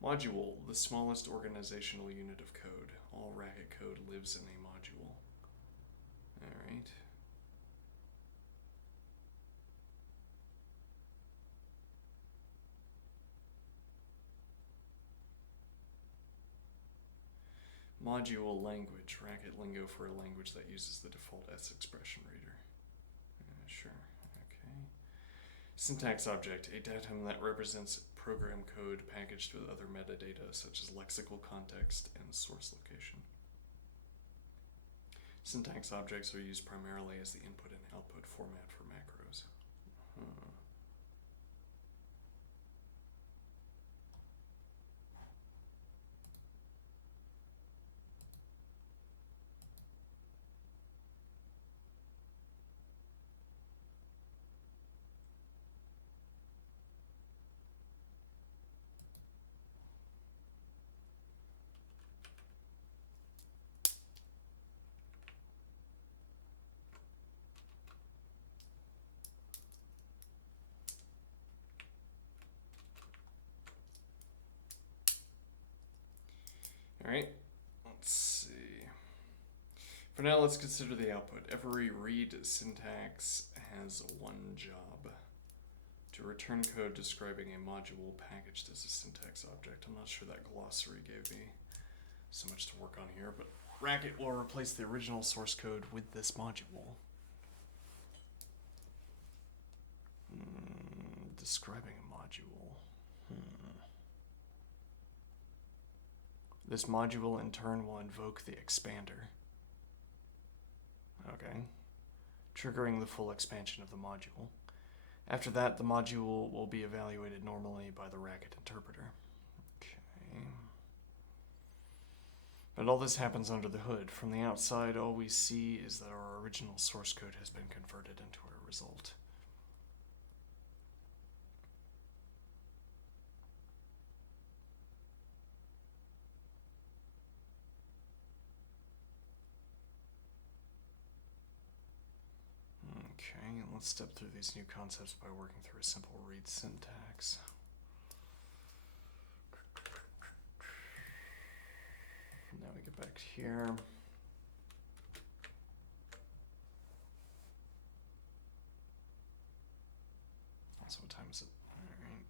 Module, the smallest organizational unit of code. All Racket code lives in a module. Alright. Module language, Racket lingo for a language that uses the default S expression reader. Sure, okay. Syntax object, a datum that represents program code packaged with other metadata such as lexical context and source location. Syntax objects are used primarily as the input and output format for macros. Alright, let's see. For now, let's consider the output. Every read syntax has one job: to return code describing a module packaged as a syntax object. I'm not sure that glossary gave me so much to work on here, but Racket will replace the original source code with this module. Describing a module. This module in turn will invoke the expander. Okay. Triggering the full expansion of the module. After that, the module will be evaluated normally by the Racket interpreter. Okay. But all this happens under the hood. From the outside, all we see is that our original source code has been converted into a result. Okay, let's step through these new concepts by working through a simple read syntax. Now we get back here. So what time is it? Alright.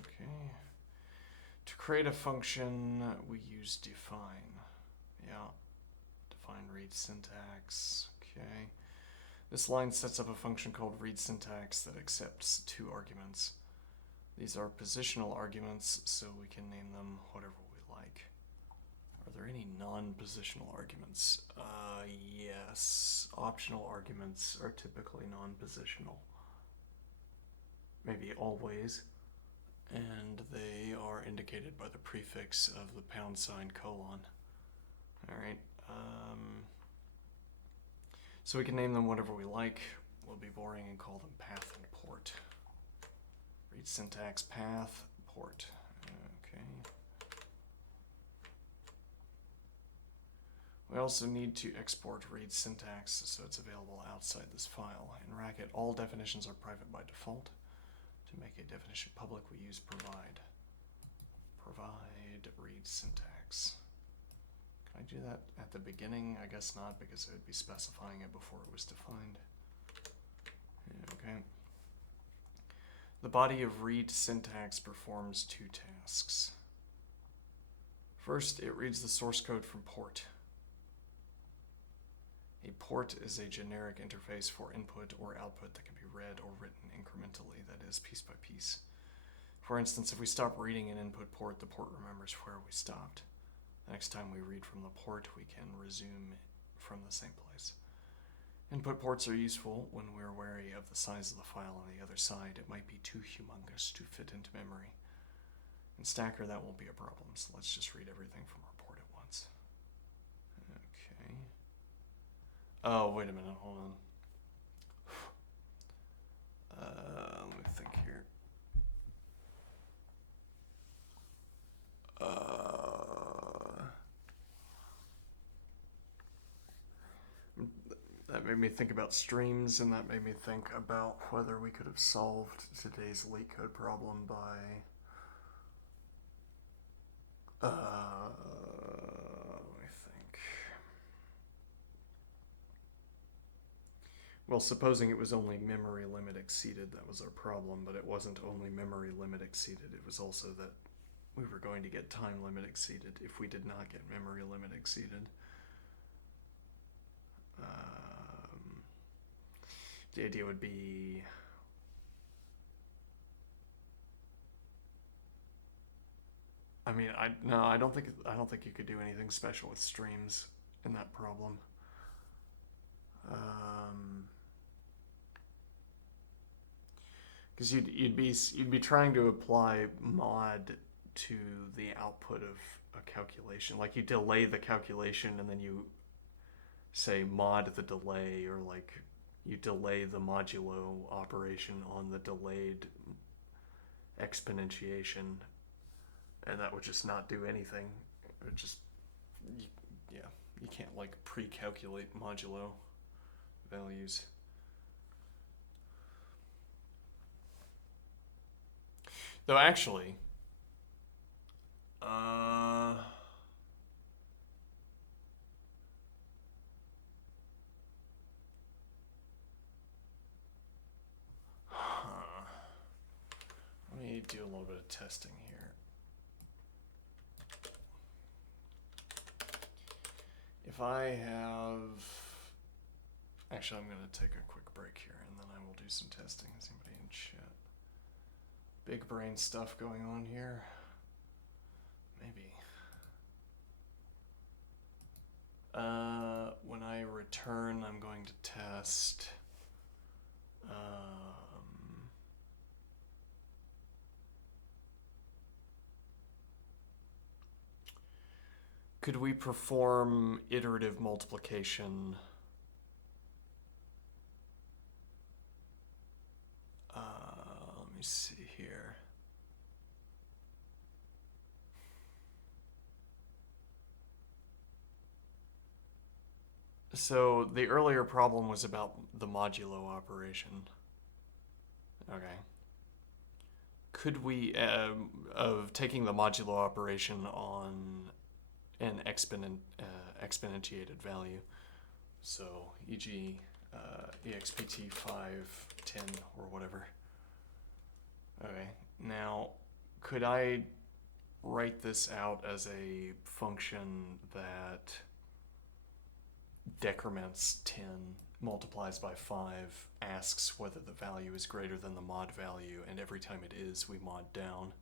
Okay. To create a function, we use define. Yeah. Define read syntax. Okay. This line sets up a function called read syntax that accepts two arguments. These are positional arguments, so we can name them whatever we like. Are there any non-positional arguments? Yes. Optional arguments are typically non-positional. Maybe always. And they are indicated by the prefix of the £sign colon. Alright. So we can name them whatever we like. We'll be boring and call them path and port. Read syntax path, port. Okay. We also need to export read syntax so it's available outside this file. In Racket, all definitions are private by default. To make a definition public, we use provide. Provide read syntax. Can I do that at the beginning? I guess not, because it would be specifying it before it was defined. Okay. The body of read syntax performs two tasks. First, it reads the source code from port. A port is a generic interface for input or output that can be read or written incrementally, that is, piece by piece. For instance, if we stop reading an input port, the port remembers where we stopped. The next time we read from the port, we can resume from the same place. Input ports are useful when we're wary of the size of the file on the other side. It might be too humongous to fit into memory. In Stacker, that won't be a problem, so let's just read everything from our port at once. Okay. Oh, wait a minute, hold on. Let me think here. That made me think about streams, and that made me think about whether we could have solved today's LeetCode problem by let me think. Well, supposing it was only memory limit exceeded, that was our problem, but it wasn't only memory limit exceeded, it was also that we were going to get time limit exceeded if we did not get memory limit exceeded. The idea would be I mean, I don't think you could do anything special with streams in that problem. Because you'd be trying to apply mod to the output of a calculation. Like you delay the calculation and then you say mod the delay, or like you delay the modulo operation on the delayed exponentiation. and that would just not do anything. It would just, yeah, you can't like pre-calculate modulo values. Though actually, let me do a little bit of testing here. If I have, actually, I'm going to take a quick break here, and then I will do some testing. Is anybody in chat? Big brain stuff going on here. Maybe. When I return, I'm going to test. Could we perform iterative multiplication? Let me see here. So the earlier problem was about the modulo operation. Okay. Could we, of taking the modulo operation on an exponentiated value, so e.g. EXPT 510 or whatever. Okay, now could I write this out as a function that decrements 10, multiplies by 5, asks whether the value is greater than the mod value, and every time it is, we mod down?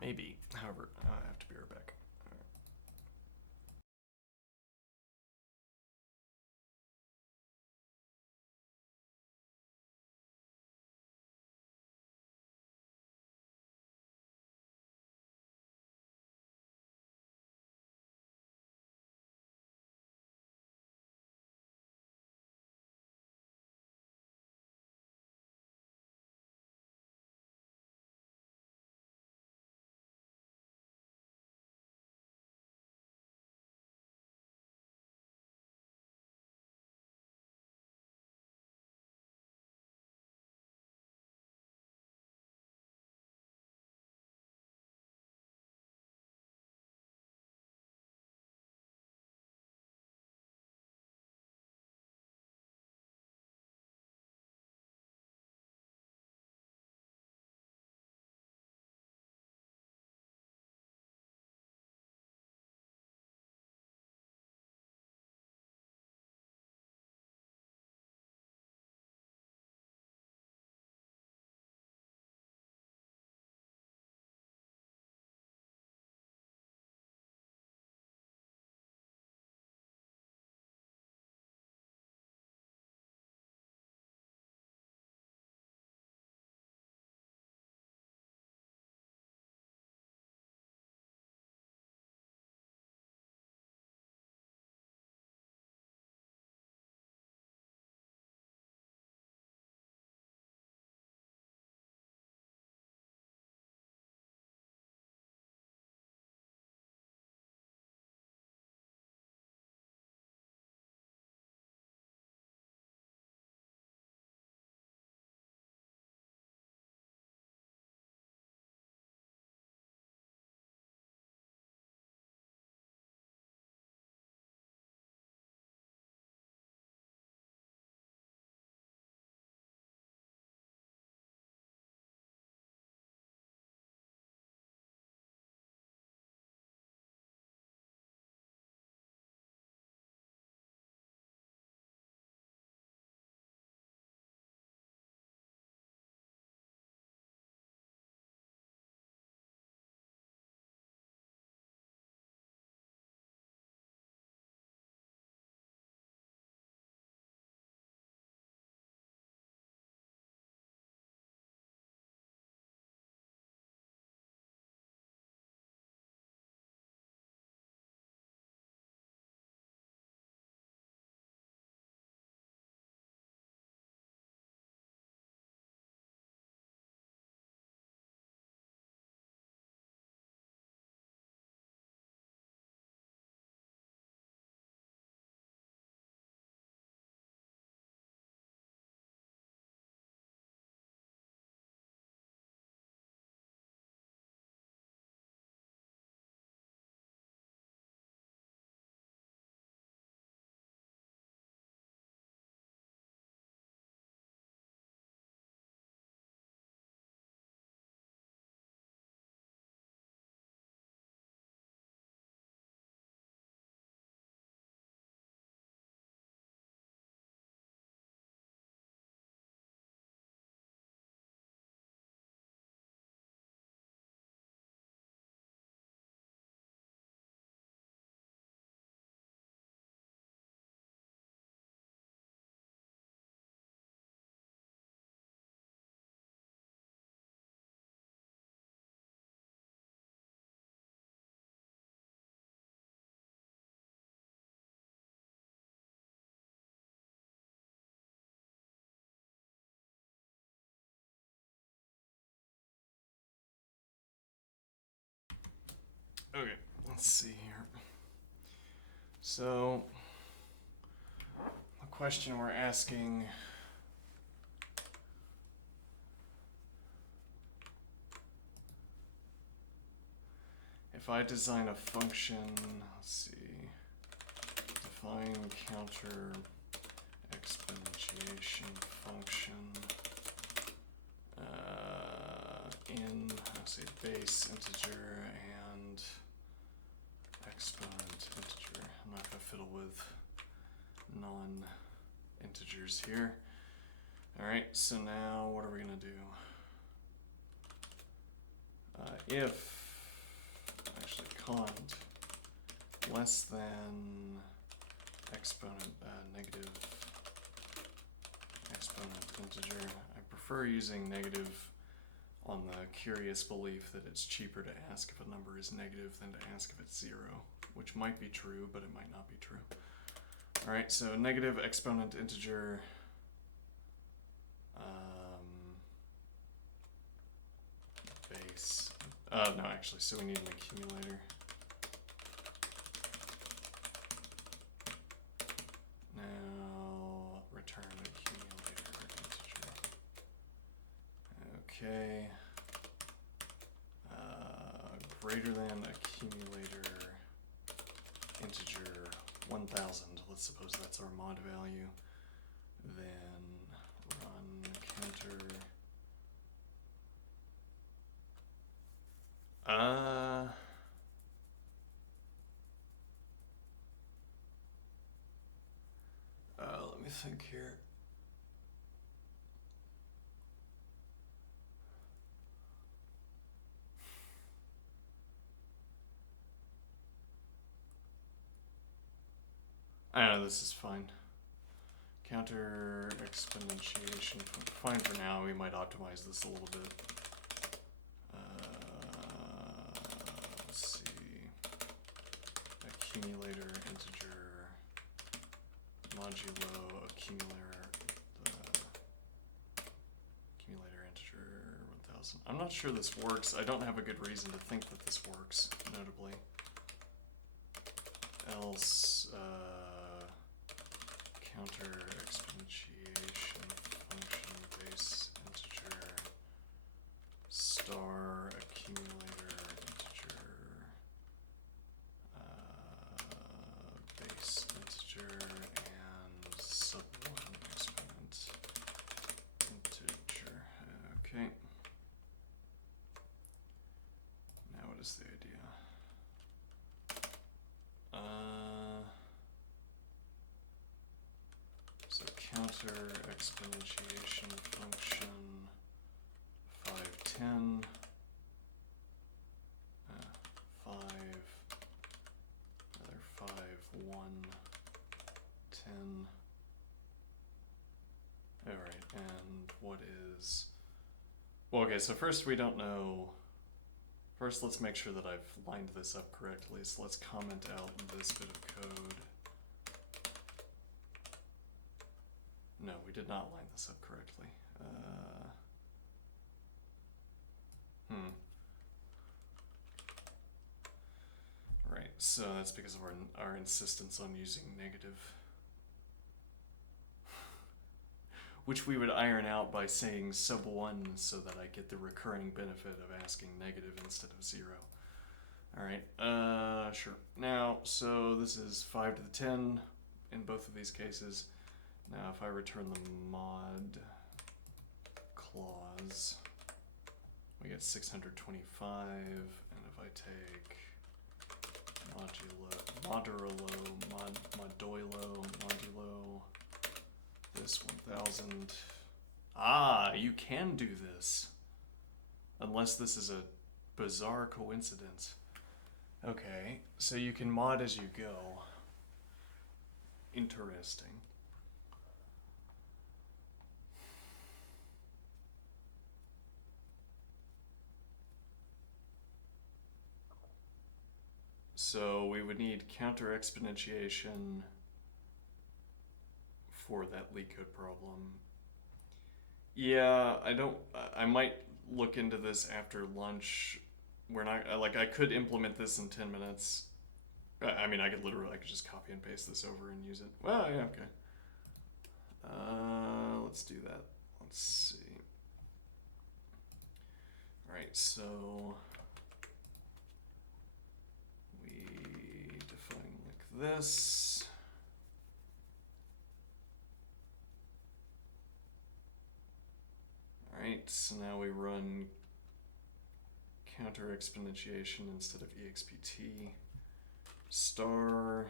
Maybe. However, I have to be right back. Let's see here. So, the question we're asking, if I design a function, let's see, define counter exponentiation function in, let's say, base integer and exponent integer. I'm not going to fiddle with non-integers here. Alright, so now what are we going to do? If, actually, cont less than exponent, negative exponent integer. I prefer using negative on the curious belief that it's cheaper to ask if a number is negative than to ask if it's 0, which might be true, but it might not be true. Alright, so negative exponent integer, base, no actually, so we need an accumulator. Now, return accumulator integer. Okay. Greater than accumulator integer 1000. Let's suppose that's our mod value. Then run counter. Let me think here. I know this is fine. Counter exponentiation, fine for now. We might optimize this a little bit. Let's see. Accumulator integer modulo accumulator integer 1000. I'm not sure this works. I don't have a good reason to think that this works, notably. Else, counter exponentiation function base integer star accumulator integer base integer and sub1 exponent integer. Okay. Now what is the idea? So counter exponentiation function 510 5 another 5 1 10. All right, and what is, well, okay, so first we don't know. First, let's make sure that I've lined this up correctly. So let's comment out this bit of code. No, we did not line this up correctly. Right, so that's because of our insistence on using negative. Which we would iron out by saying sub1 so that I get the recurring benefit of asking negative instead of 0. Alright, sure. Now, so this is 5 to the 10 in both of these cases. Now if I return the mod clause, we get 625, and if I take modulo, this 1000. Ah, you can do this. Unless this is a bizarre coincidence. Okay, so you can mod as you go. Interesting. So we would need counter exponentiation for that LeetCode problem. Yeah, I might look into this after lunch we're not, like, I could implement this in 10 minutes. I mean, I could just copy and paste this over and use it. Well, yeah, okay. Let's do that. Let's see. Alright, so we define like this. Alright, so now we run counter exponentiation instead of expt star.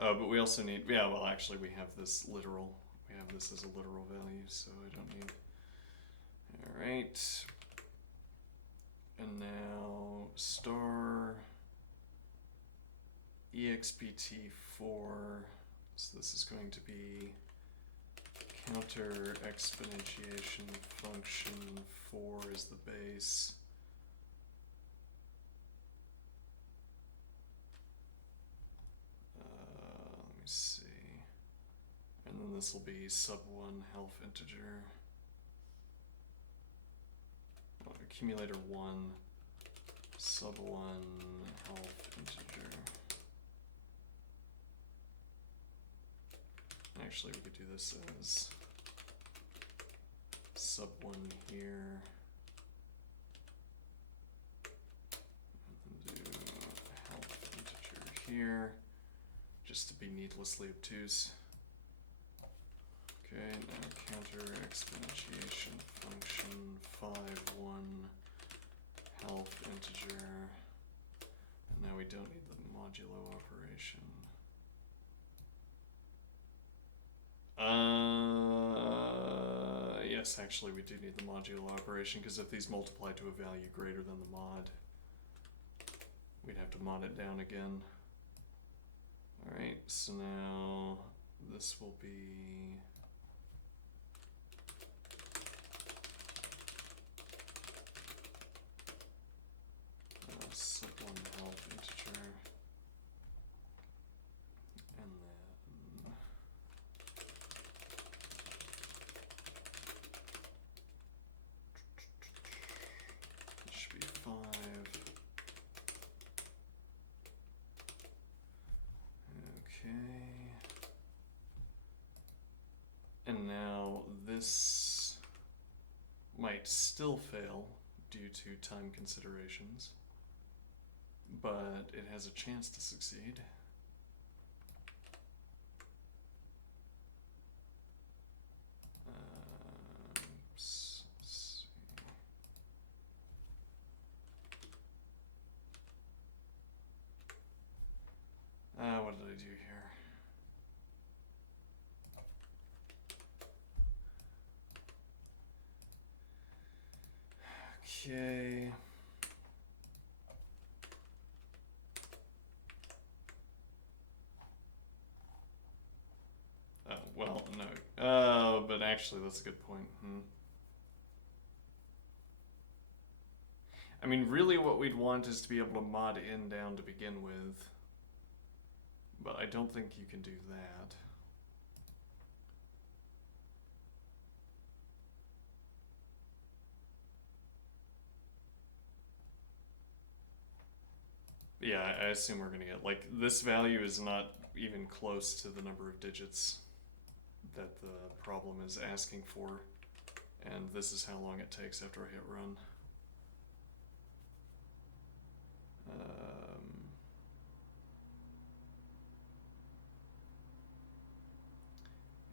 Oh, but we also need, yeah, well, actually we have this literal. We have this as a literal value, so I don't need. Alright. And now star expt4. So this is going to be counter exponentiation function 4 is the base. Let me see. And then this will be sub1 half integer. Accumulator 1 sub1 half integer. Actually, we could do this as sub1 here. And then do half integer here, just to be needlessly obtuse. Okay, now counter exponentiation function 5, 1 half integer. And now we don't need the modulo operation. Yes, actually we do need the modulo operation, because if these multiply to a value greater than the mod, we'd have to mod it down again. Alright, so now this will be sub1 half integer, and then it should be 5. Okay. And now this might still fail due to time considerations, but it has a chance to succeed. Let's see. What did I do here? Okay. Well, no. But actually, that's a good point. I mean, really what we'd want is to be able to mod in down to begin with. But I don't think you can do that. Yeah, I assume we're gonna get, like, this value is not even close to the number of digits that the problem is asking for, and this is how long it takes after I hit run.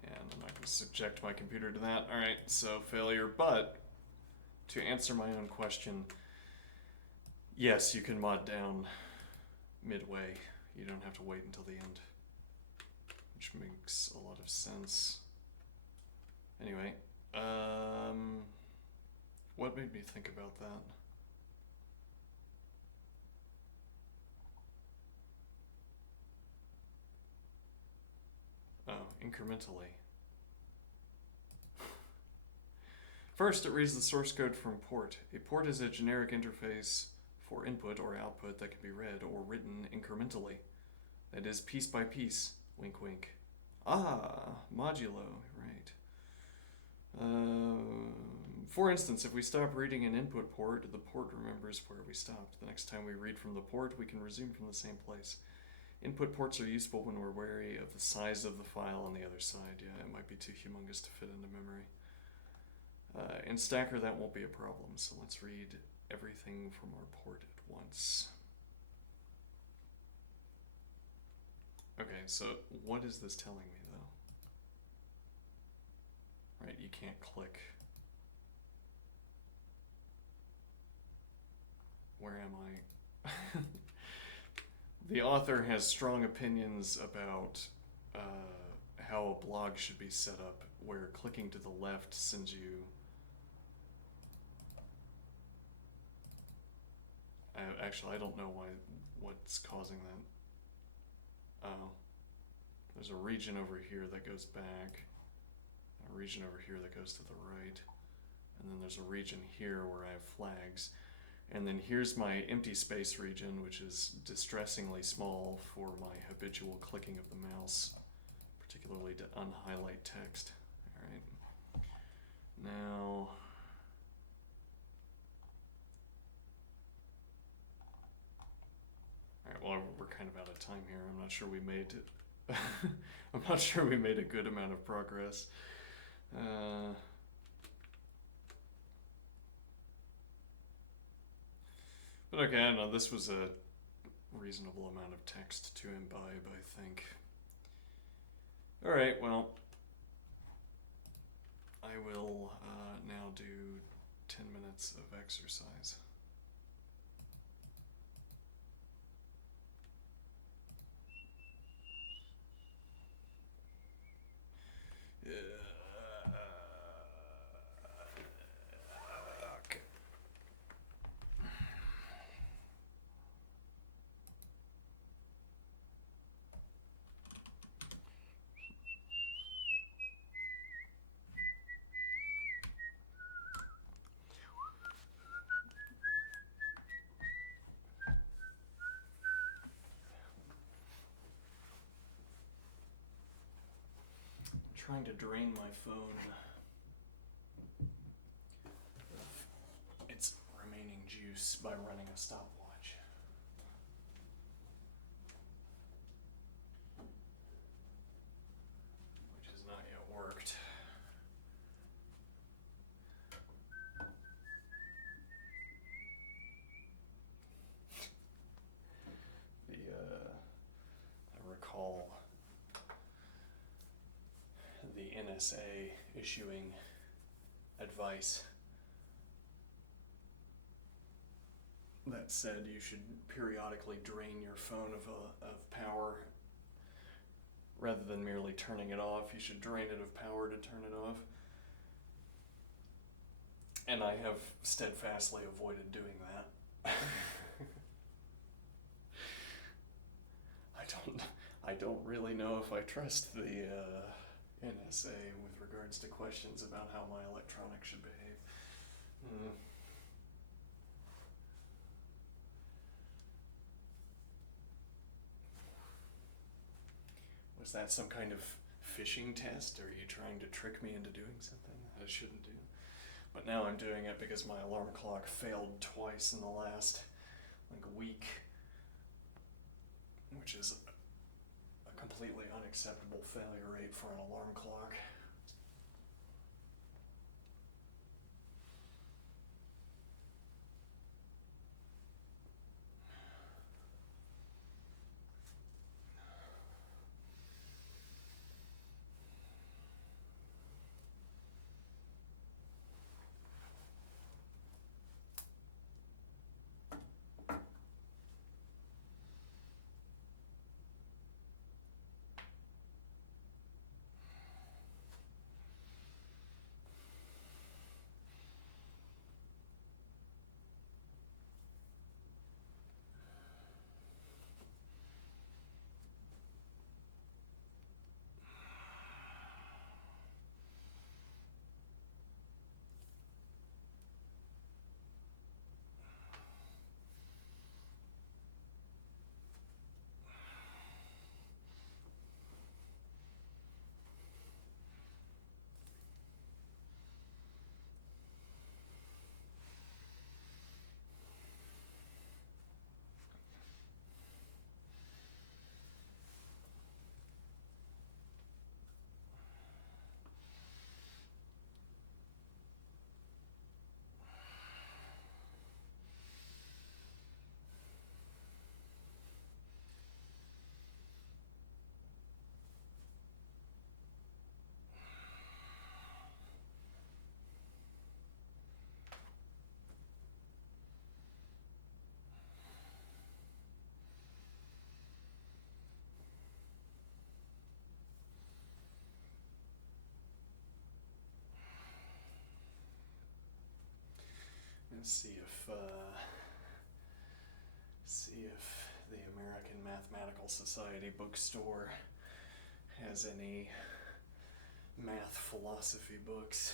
And I'm not going to subject my computer to that. Alright, so failure, but to answer my own question, yes, you can mod down midway. You don't have to wait until the end, which makes a lot of sense. Anyway, what made me think about that? Oh, incrementally. First, it reads the source code from port. A port is a generic interface for input or output that can be read or written incrementally. That is, piece by piece. Wink, wink. Ah, modulo, right. For instance, if we stop reading an input port, the port remembers where we stopped. The next time we read from the port, we can resume from the same place. Input ports are useful when we're wary of the size of the file on the other side. Yeah, it might be too humongous to fit into memory. In Stacker, that won't be a problem, so let's read everything from our port at once. Okay, so what is this telling me, though? Right, you can't click. Where am I? The author has strong opinions about how a blog should be set up, where clicking to the left sends you... Actually, I don't know what's causing that. Oh. There's a region over here that goes back, a region over here that goes to the right, and then there's a region here where I have flags. And then here's my empty space region, which is distressingly small for my habitual clicking of the mouse, particularly to unhighlight text. All right. Now, all right. Well, we're kind of out of time here. I'm not sure we made it. I'm not sure we made a good amount of progress. But okay, I don't know, this was a reasonable amount of text to imbibe, I think. Alright, well, I will now do 10 minutes of exercise. Okay. Trying to drain my phone of its remaining juice by running a stopwatch. Which has not yet worked. I recall the NSA issuing advice that said you should periodically drain your phone of power rather than merely turning it off. You should drain it of power to turn it off. And I have steadfastly avoided doing that. I don't really know if I trust the NSA with regards to questions about how my electronics should behave. Was that some kind of phishing test? Or are you trying to trick me into doing something I shouldn't do? But now I'm doing it because my alarm clock failed twice in the last week, which is a completely unacceptable failure rate for an alarm clock. See if the American Mathematical Society bookstore has any math philosophy books.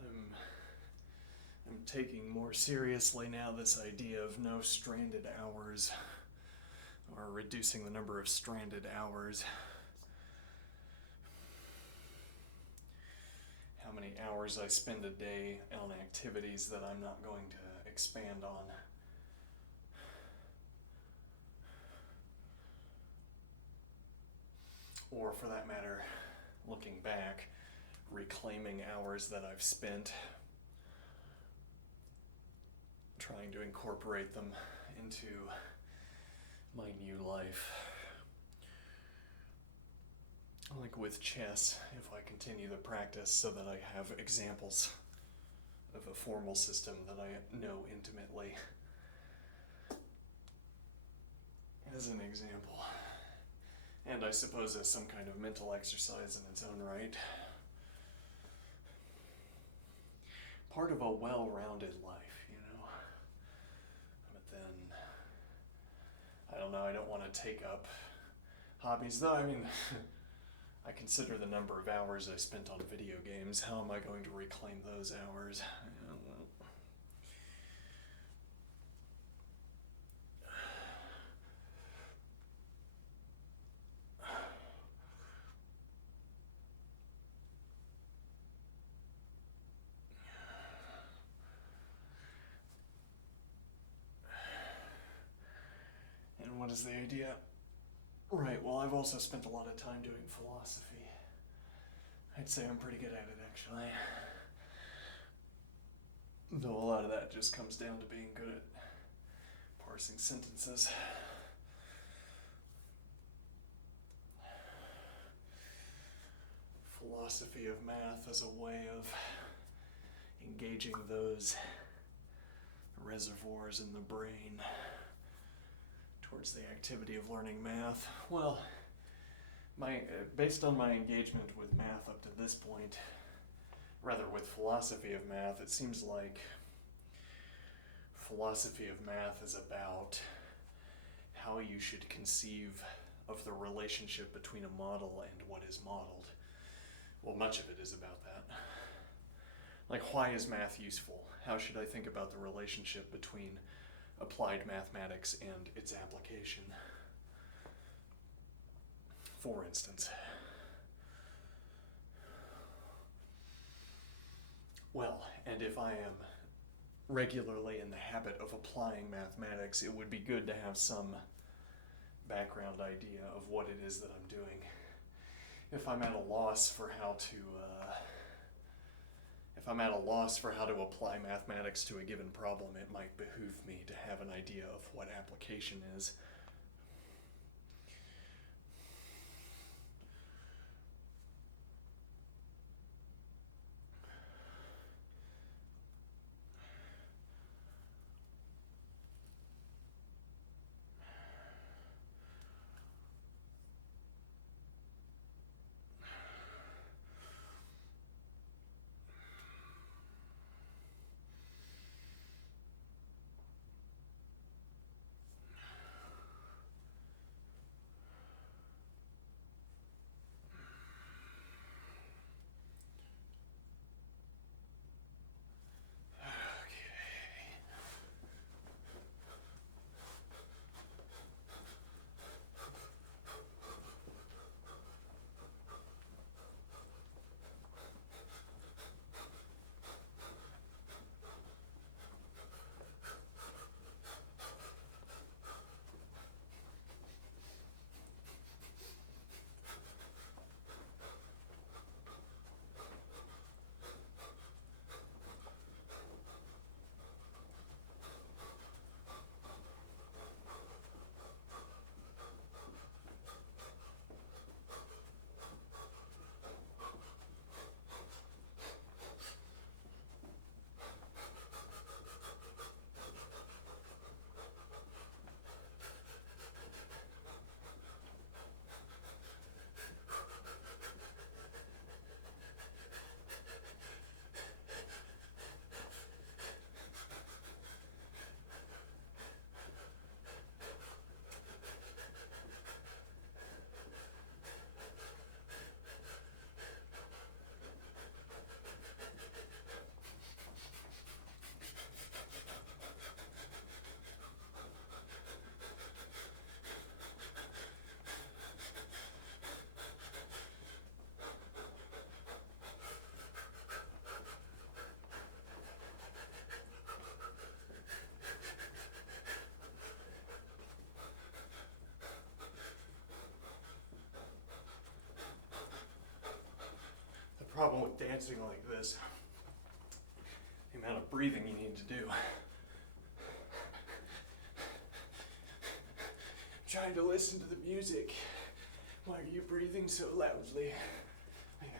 I'm taking more seriously now this idea of no stranded hours, or reducing the number of stranded hours. How many hours I spend a day on activities that I'm not going to expand on. Or for that matter, looking back, reclaiming hours that I've spent trying to incorporate them into my new life. Like with chess, if I continue the practice so that I have examples of a formal system that I know intimately, as an example. And I suppose as some kind of mental exercise in its own right. Part of a well-rounded life, you know. But then, I don't know, I don't want to take up hobbies, though. I mean, I consider the number of hours I spent on video games. How am I going to reclaim those hours? I don't know. And what is the idea? Right, well, I've also spent a lot of time doing philosophy. I'd say I'm pretty good at it, actually. Though a lot of that just comes down to being good at parsing sentences. Philosophy of math as a way of engaging those reservoirs in the brain towards the activity of learning math. Well, based on my engagement with math up to this point, rather with philosophy of math, it seems like philosophy of math is about how you should conceive of the relationship between a model and what is modeled. Well, much of it is about that. Like, why is math useful? How should I think about the relationship between applied mathematics and its application? For instance. Well, and if I am regularly in the habit of applying mathematics, it would be good to have some background idea of what it is that I'm doing. If I'm at a loss for how to apply mathematics to a given problem, it might behoove me to have an idea of what application is. problem with dancing like this. The amount of breathing you need to do. Trying to listen to the music. Why are you breathing so loudly? I know.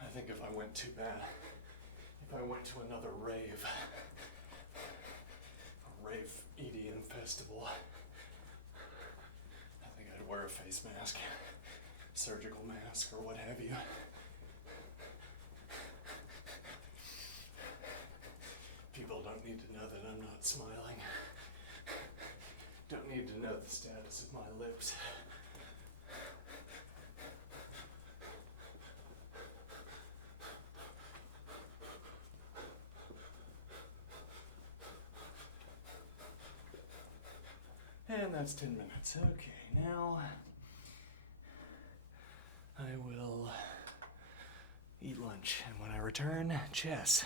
I think if I went too bad, if I went to another rave, a rave EDM festival, I think I'd wear a face mask, surgical mask, or what have you. People don't need to know that I'm not smiling. Don't need to know the status of my lips. And that's 10 minutes. Okay, now I will eat lunch, and when I return, chess.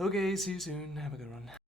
Okay, see you soon. Have a good one.